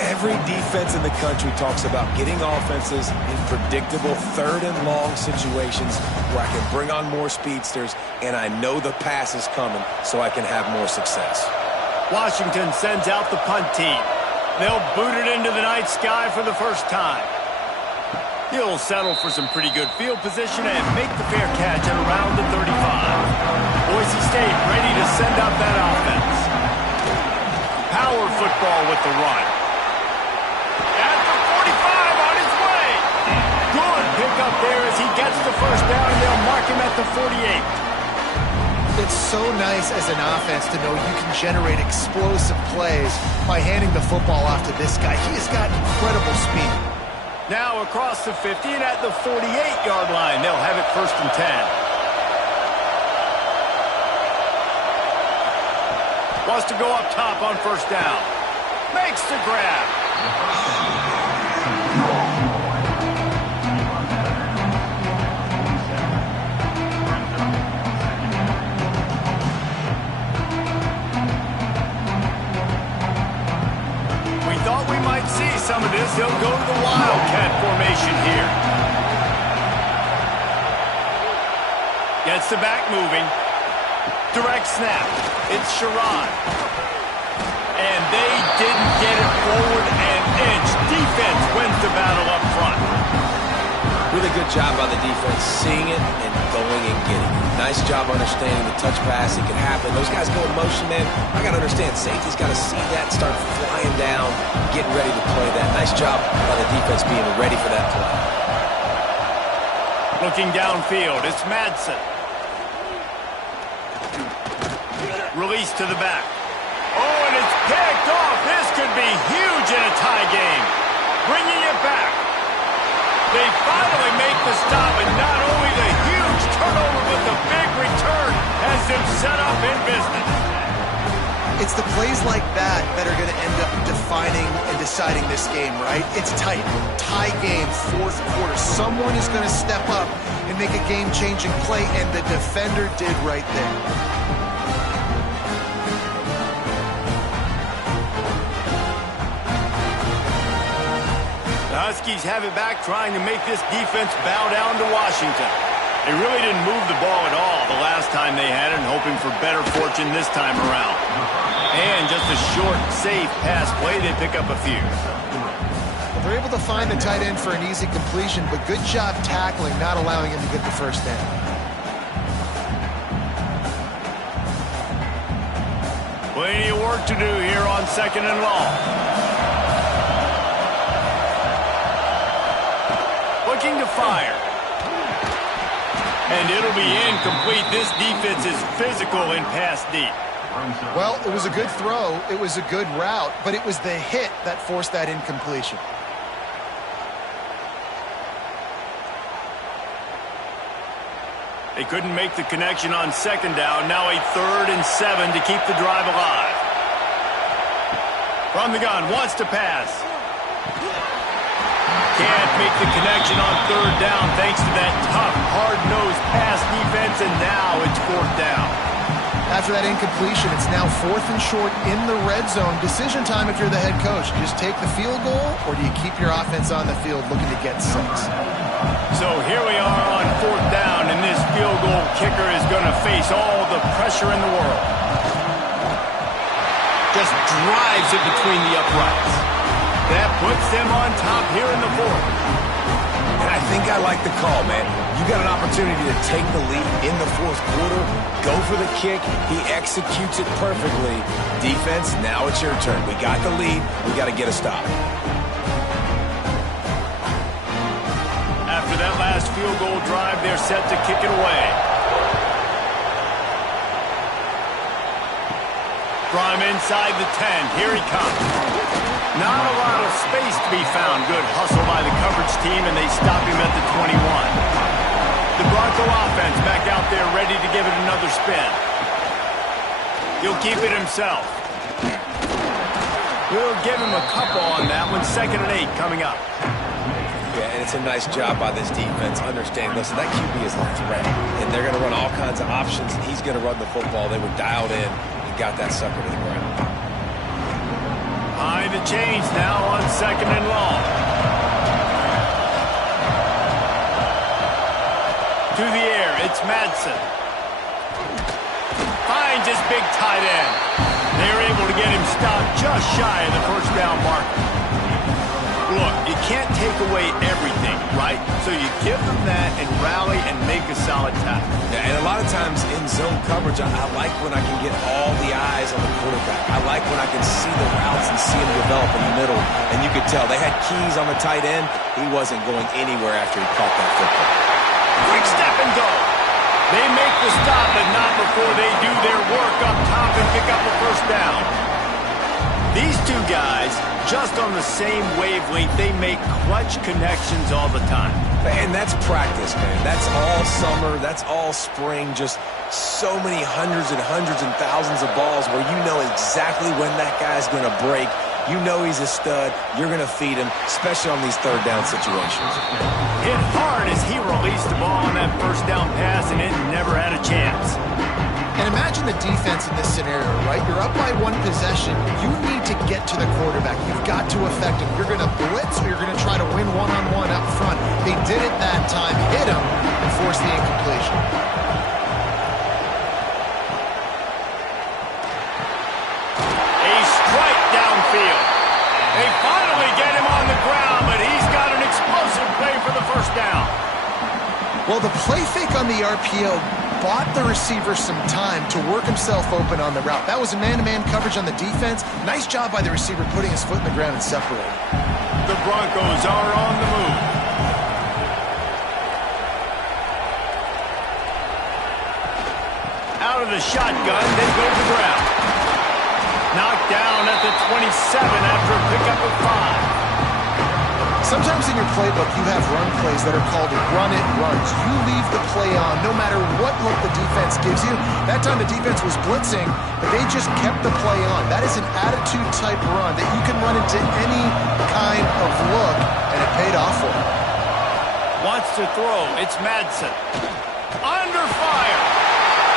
Every defense in the country talks about getting offenses in predictable 3rd and long situations where I can bring on more speedsters and I know the pass is coming so I can have more success. Washington sends out the punt team. They'll boot it into the night sky for the first time. He'll settle for some pretty good field position and make the fair catch at around the 35. Boise State ready to send out that offense. Power football with the run. At the 45 on his way. Good pickup there as he gets the first down, and they'll mark him at the 48. It's so nice as an offense to know you can generate explosive plays by handing the football off to this guy. He has got incredible speed. Now across the 50 and at the 48-yard line. They'll have it 1st and 10. Wants to go up top on 1st down. Makes the grab. Thought we might see some of this. He'll go to the Wildcat formation here. Gets the back moving. Direct snap. It's Sherrod. And they didn't get it forward an inch. Defense wins the battle up front. Really good job by the defense, seeing it and going and getting it. Nice job understanding the touch pass. It can happen. Those guys go in motion, man. I got to understand, safety's got to see that, start flying down, getting ready to play that. Nice job by the defense being ready for that play. Looking downfield, it's Madsen. Release to the back. Oh, and it's picked off. This could be huge in a tie game. Bringing it back. They finally make the stop, and not only the huge turnover, but the big return has them set up in business. It's the plays like that that are going to end up defining and deciding this game, right? It's tight. Tie game, 4th quarter. Someone is going to step up and make a game-changing play, and the defender did right there. The Huskies have it back, trying to make this defense bow down to Washington. They really didn't move the ball at all the last time they had it, and hoping for better fortune this time around. And just a short, safe pass play, they pick up a few. They're able to find the tight end for an easy completion, but good job tackling, not allowing him to get the first down. Plenty of work to do here on 2nd and long. Looking to fire. And it'll be incomplete. This defense is physical and pass deep. Well, it was a good throw. It was a good route, but it was the hit that forced that incompletion. They couldn't make the connection on 2nd down. Now a 3rd and 7 to keep the drive alive. From the gun, wants to pass. Can't make the connection on 3rd down thanks to that tough, hard-nosed pass defense, and now it's 4th down. After that incompletion, it's now 4th and short in the red zone. Decision time if you're the head coach. You just take the field goal, or do you keep your offense on the field looking to get 6? So here we are on 4th down, and this field goal kicker is going to face all the pressure in the world. Just drives it between the uprights. That puts them on top here in the 4th. And I think I like the call, man. You got an opportunity to take the lead in the 4th quarter. Go for the kick. He executes it perfectly. Defense, now it's your turn. We got the lead. We got to get a stop. After that last first field goal drive. They're set to kick it away. From inside the 10, here he comes. Not a lot of space to be found. Good hustle by the coverage team, and they stop him at the 21. The Bronco offense back out there ready to give it another spin. He'll keep it himself. We'll give him a couple on that one. 2nd and 8 coming up. Yeah, and it's a nice job by this defense. Understand, listen, that QB is a threat, and they're going to run all kinds of options, and he's going to run the football. They were dialed in and got that sucker to the ground. Behind the chains now on 2nd and long. To the air, it's Madsen. Finds his big tight end. They're able to get him stopped just shy of the first down marker. Look, you can't take away everything, right? So you give them that and rally and make a solid tackle. Yeah, and a lot of times in zone coverage, I like when I can get all the eyes on the quarterback. I like when I can see the routes and see them develop in the middle. And you could tell they had keys on the tight end. He wasn't going anywhere after he caught that football. Quick step and go. They make the stop, but not before they do their work up top and pick up a first down. These two guys, just on the same wavelength, they make clutch connections all the time. And that's practice, man. That's all summer. That's all spring. Just so many hundreds and thousands of balls where you know exactly when that guy's going to break. You know he's a stud. You're going to feed him, especially on these third down situations. Hit hard as he released the ball on that first down pass, and it never had a chance. And imagine the defense in this scenario, right? You're up by one possession. You need to get to the quarterback. You've got to affect him. You're going to blitz or you're going to try to win one-on-one up front. They did it that time, hit him, and forced the incompletion. A strike downfield. They finally get him on the ground, but he's got an explosive play for the first down. Well, the play fake on the RPO bought the receiver some time to work himself open on the route. That was a man-to-man coverage on the defense. Nice job by the receiver putting his foot in the ground and separating. The Broncos are on the move. Out of the shotgun, they go to the ground. Knocked down at the 27 after a pickup of 5. Sometimes in your playbook, you have run plays that are called run-it runs. You leave the play on no matter what look the defense gives you. That time the defense was blitzing, but they just kept the play on. That is an attitude-type run that you can run into any kind of look, and it paid off for him. Wants to throw. It's Madsen. Under fire.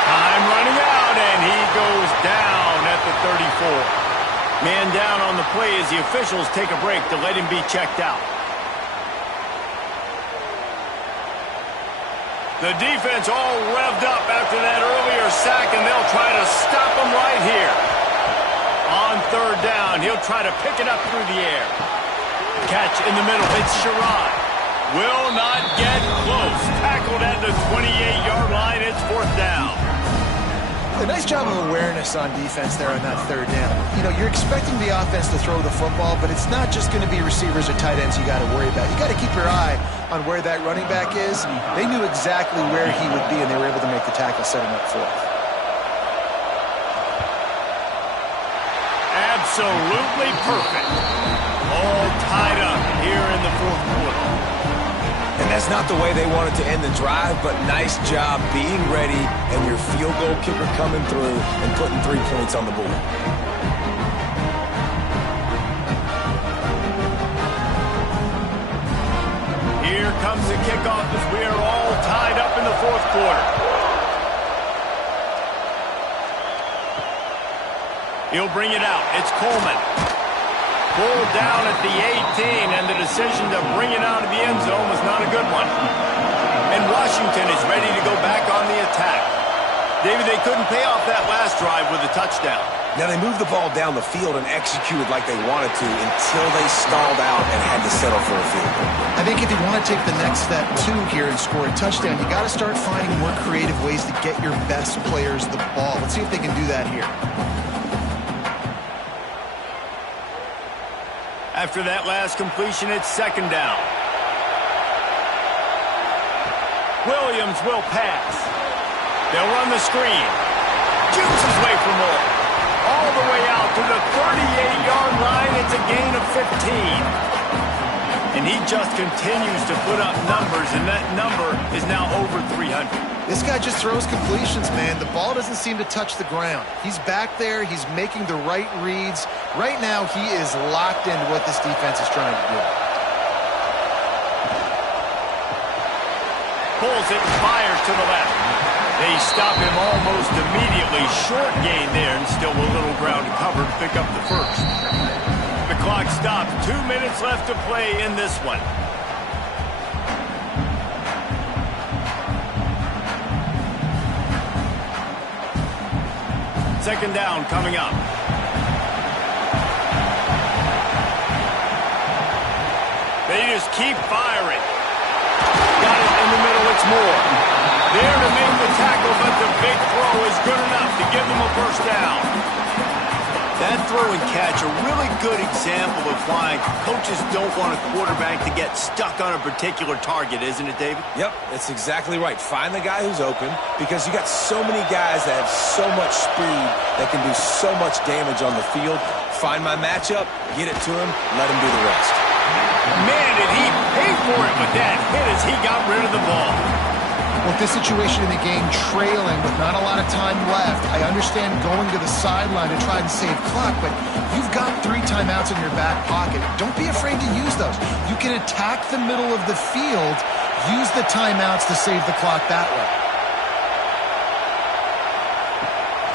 Time running out, and he goes down at the 34. Man down on the play as the officials take a break to let him be checked out. The defense all revved up after that earlier sack, and they'll try to stop him right here. On third down, he'll try to pick it up through the air. Catch in the middle, it's Sherrod. Will not get close. Tackled at the 28-yard line, it's fourth down. A nice job of awareness on defense there on that third down. You know, you're expecting the offense to throw the football, but it's not just going to be receivers or tight ends you got to worry about. You got to keep your eye on where that running back is. They knew exactly where he would be, and they were able to make the tackle, set him up for it. Absolutely perfect. All tied up here in the fourth quarter. And that's not the way they wanted to end the drive, but nice job being ready and your field goal kicker coming through and putting 3 points on the board. Here comes the kickoff as we are all tied up in the fourth quarter. He'll bring it out. It's Coleman. Pulled down at the 18, and the decision to bring it out of the end zone was not a good one. And Washington is ready to go back on the attack. David, they couldn't pay off that last drive with a touchdown. Now, they moved the ball down the field and executed like they wanted to until they stalled out and had to settle for a field goal. I think if you want to take the next step, too, here and score a touchdown, you got to start finding more creative ways to get your best players the ball. Let's see if they can do that here. After that last completion, it's second down. Williams will pass. They'll run the screen. Shoots his way for more. All the way out to the 38-yard line. It's a gain of 15. And he just continues to put up numbers, and that number is now over 300. This guy just throws completions, man. The ball doesn't seem to touch the ground. He's back there. He's making the right reads. Right now, he is locked into what this defense is trying to do. Pulls it, fires to the left. They stop him almost immediately. Short gain there, and still a little ground to cover to pick up the first. The clock stops. 2 minutes left to play in this one. Second down coming up. They just keep firing. Got it in the middle. It's Moore. There to make the tackle, but the big throw is good enough to give them a first down. That throw and catch, a really good example of why coaches don't want a quarterback to get stuck on a particular target, isn't it, David? Yep, that's exactly right. Find the guy who's open, because you got so many guys that have so much speed that can do so much damage on the field. Find my matchup, get it to him, let him do the rest. Man, did he pay for it with that hit as he got rid of the ball. With this situation in the game, trailing with not a lot of time left, I understand going to the sideline to try and save clock, but you've got 3 timeouts in your back pocket. Don't be afraid to use those. You can attack the middle of the field, use the timeouts to save the clock that way.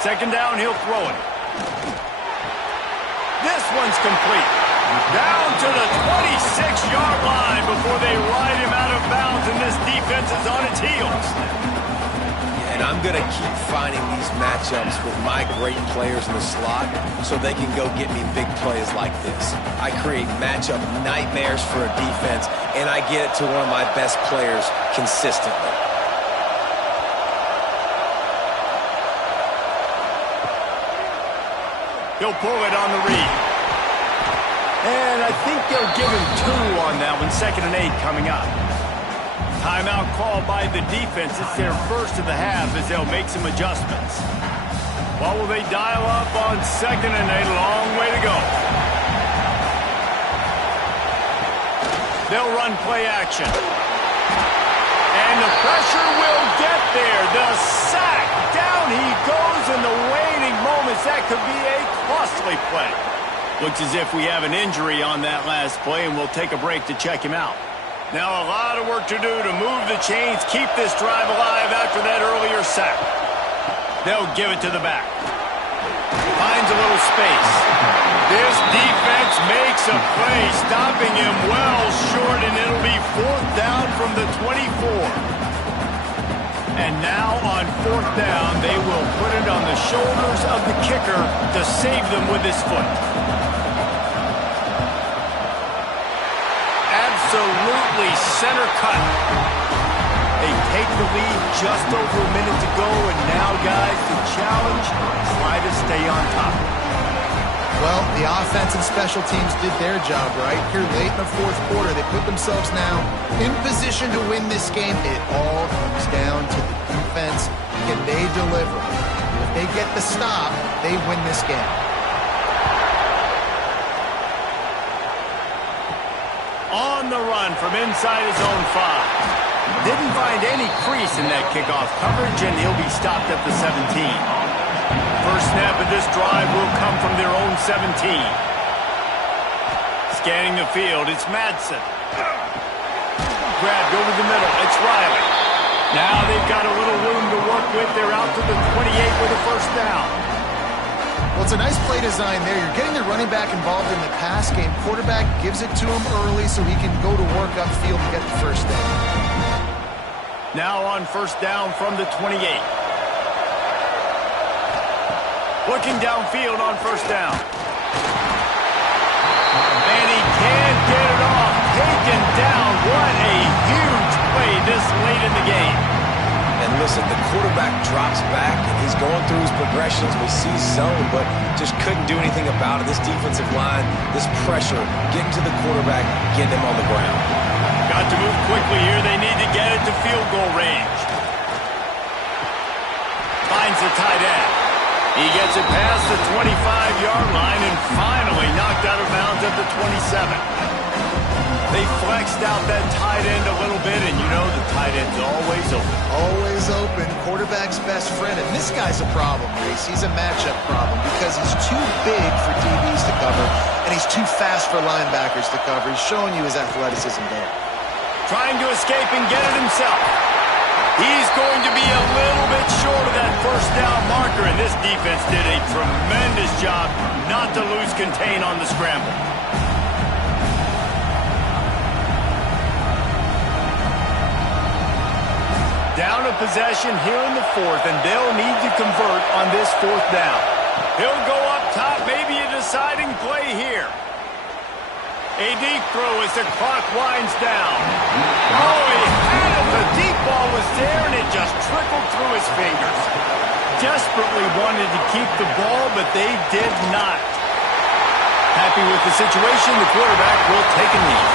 Second down, he'll throw it. This one's complete. Down to the 26-yard line before they ride him out of bounds, and this defense is on its heels. And I'm going to keep finding these matchups with my great players in the slot so they can go get me big plays like this. I create matchup nightmares for a defense, and I get it to one of my best players consistently. He'll pull it on the read. And I think they'll give him 2 on that one. 2nd and 8 coming up. Timeout call by the defense. It's their first of the half as they'll make some adjustments. What will they dial up on 2nd and 8? Long way to go. They'll run play action. And the pressure will get there. The sack. Down he goes in the waning moments. That could be a costly play. Looks as if we have an injury on that last play, and we'll take a break to check him out. Now a lot of work to do to move the chains, keep this drive alive after that earlier sack. They'll give it to the back. Finds a little space. This defense makes a play, stopping him well short, and it'll be 4th down from the 24. And now on 4th down, they will put it on the shoulders of the kicker to save them with his foot. Absolutely center cut. They take the lead just over a minute to go, and now, guys, the challenge, try to stay on top. Well, the offense and special teams did their job, right? Here late in the 4th quarter, they put themselves now in position to win this game. It all comes down to the defense. Can they deliver? If they get the stop, they win this game. On the run from inside his own 5. Didn't find any crease in that kickoff coverage, and he'll be stopped at the 17. First snap of this drive will come from their own 17. Scanning the field, it's Madsen. Grabbed over the middle, it's Riley. Now they've got a little room to work with. They're out to the 28 with a first down. Well, it's a nice play design there. You're getting the running back involved in the pass game. Quarterback gives it to him early so he can go to work upfield and get the first down. Now on first down from the 28. Looking downfield on first down. And he can't get it off. Taken down. What a huge play this late in the game. And listen, the quarterback drops back, and he's going through his progressions. We see zone, but just couldn't do anything about it. This defensive line, this pressure, getting to the quarterback, getting him on the ground. Got to move quickly here. They need to get it to field goal range. Finds the tight end. He gets it past the 25-yard line and finally knocked out of bounds at the 27. They flexed out that tight end a little bit, and you know the tight end's always open. Always open. Quarterback's best friend. And this guy's a problem, Reese. He's a matchup problem because he's too big for DBs to cover, and he's too fast for linebackers to cover. He's showing you his athleticism there. Trying to escape and get it himself. He's going to be a little bit short of that first down marker, and this defense did a tremendous job not to lose contain on the scramble. Down a possession here in the fourth, and they'll need to convert on this fourth down. He'll go up top, maybe a deciding play here. A deep throw as the clock winds down. Oh, he had it. The deep ball was there, and it just trickled through his fingers. Desperately wanted to keep the ball, but they did not. Happy with the situation, the quarterback will take a knee.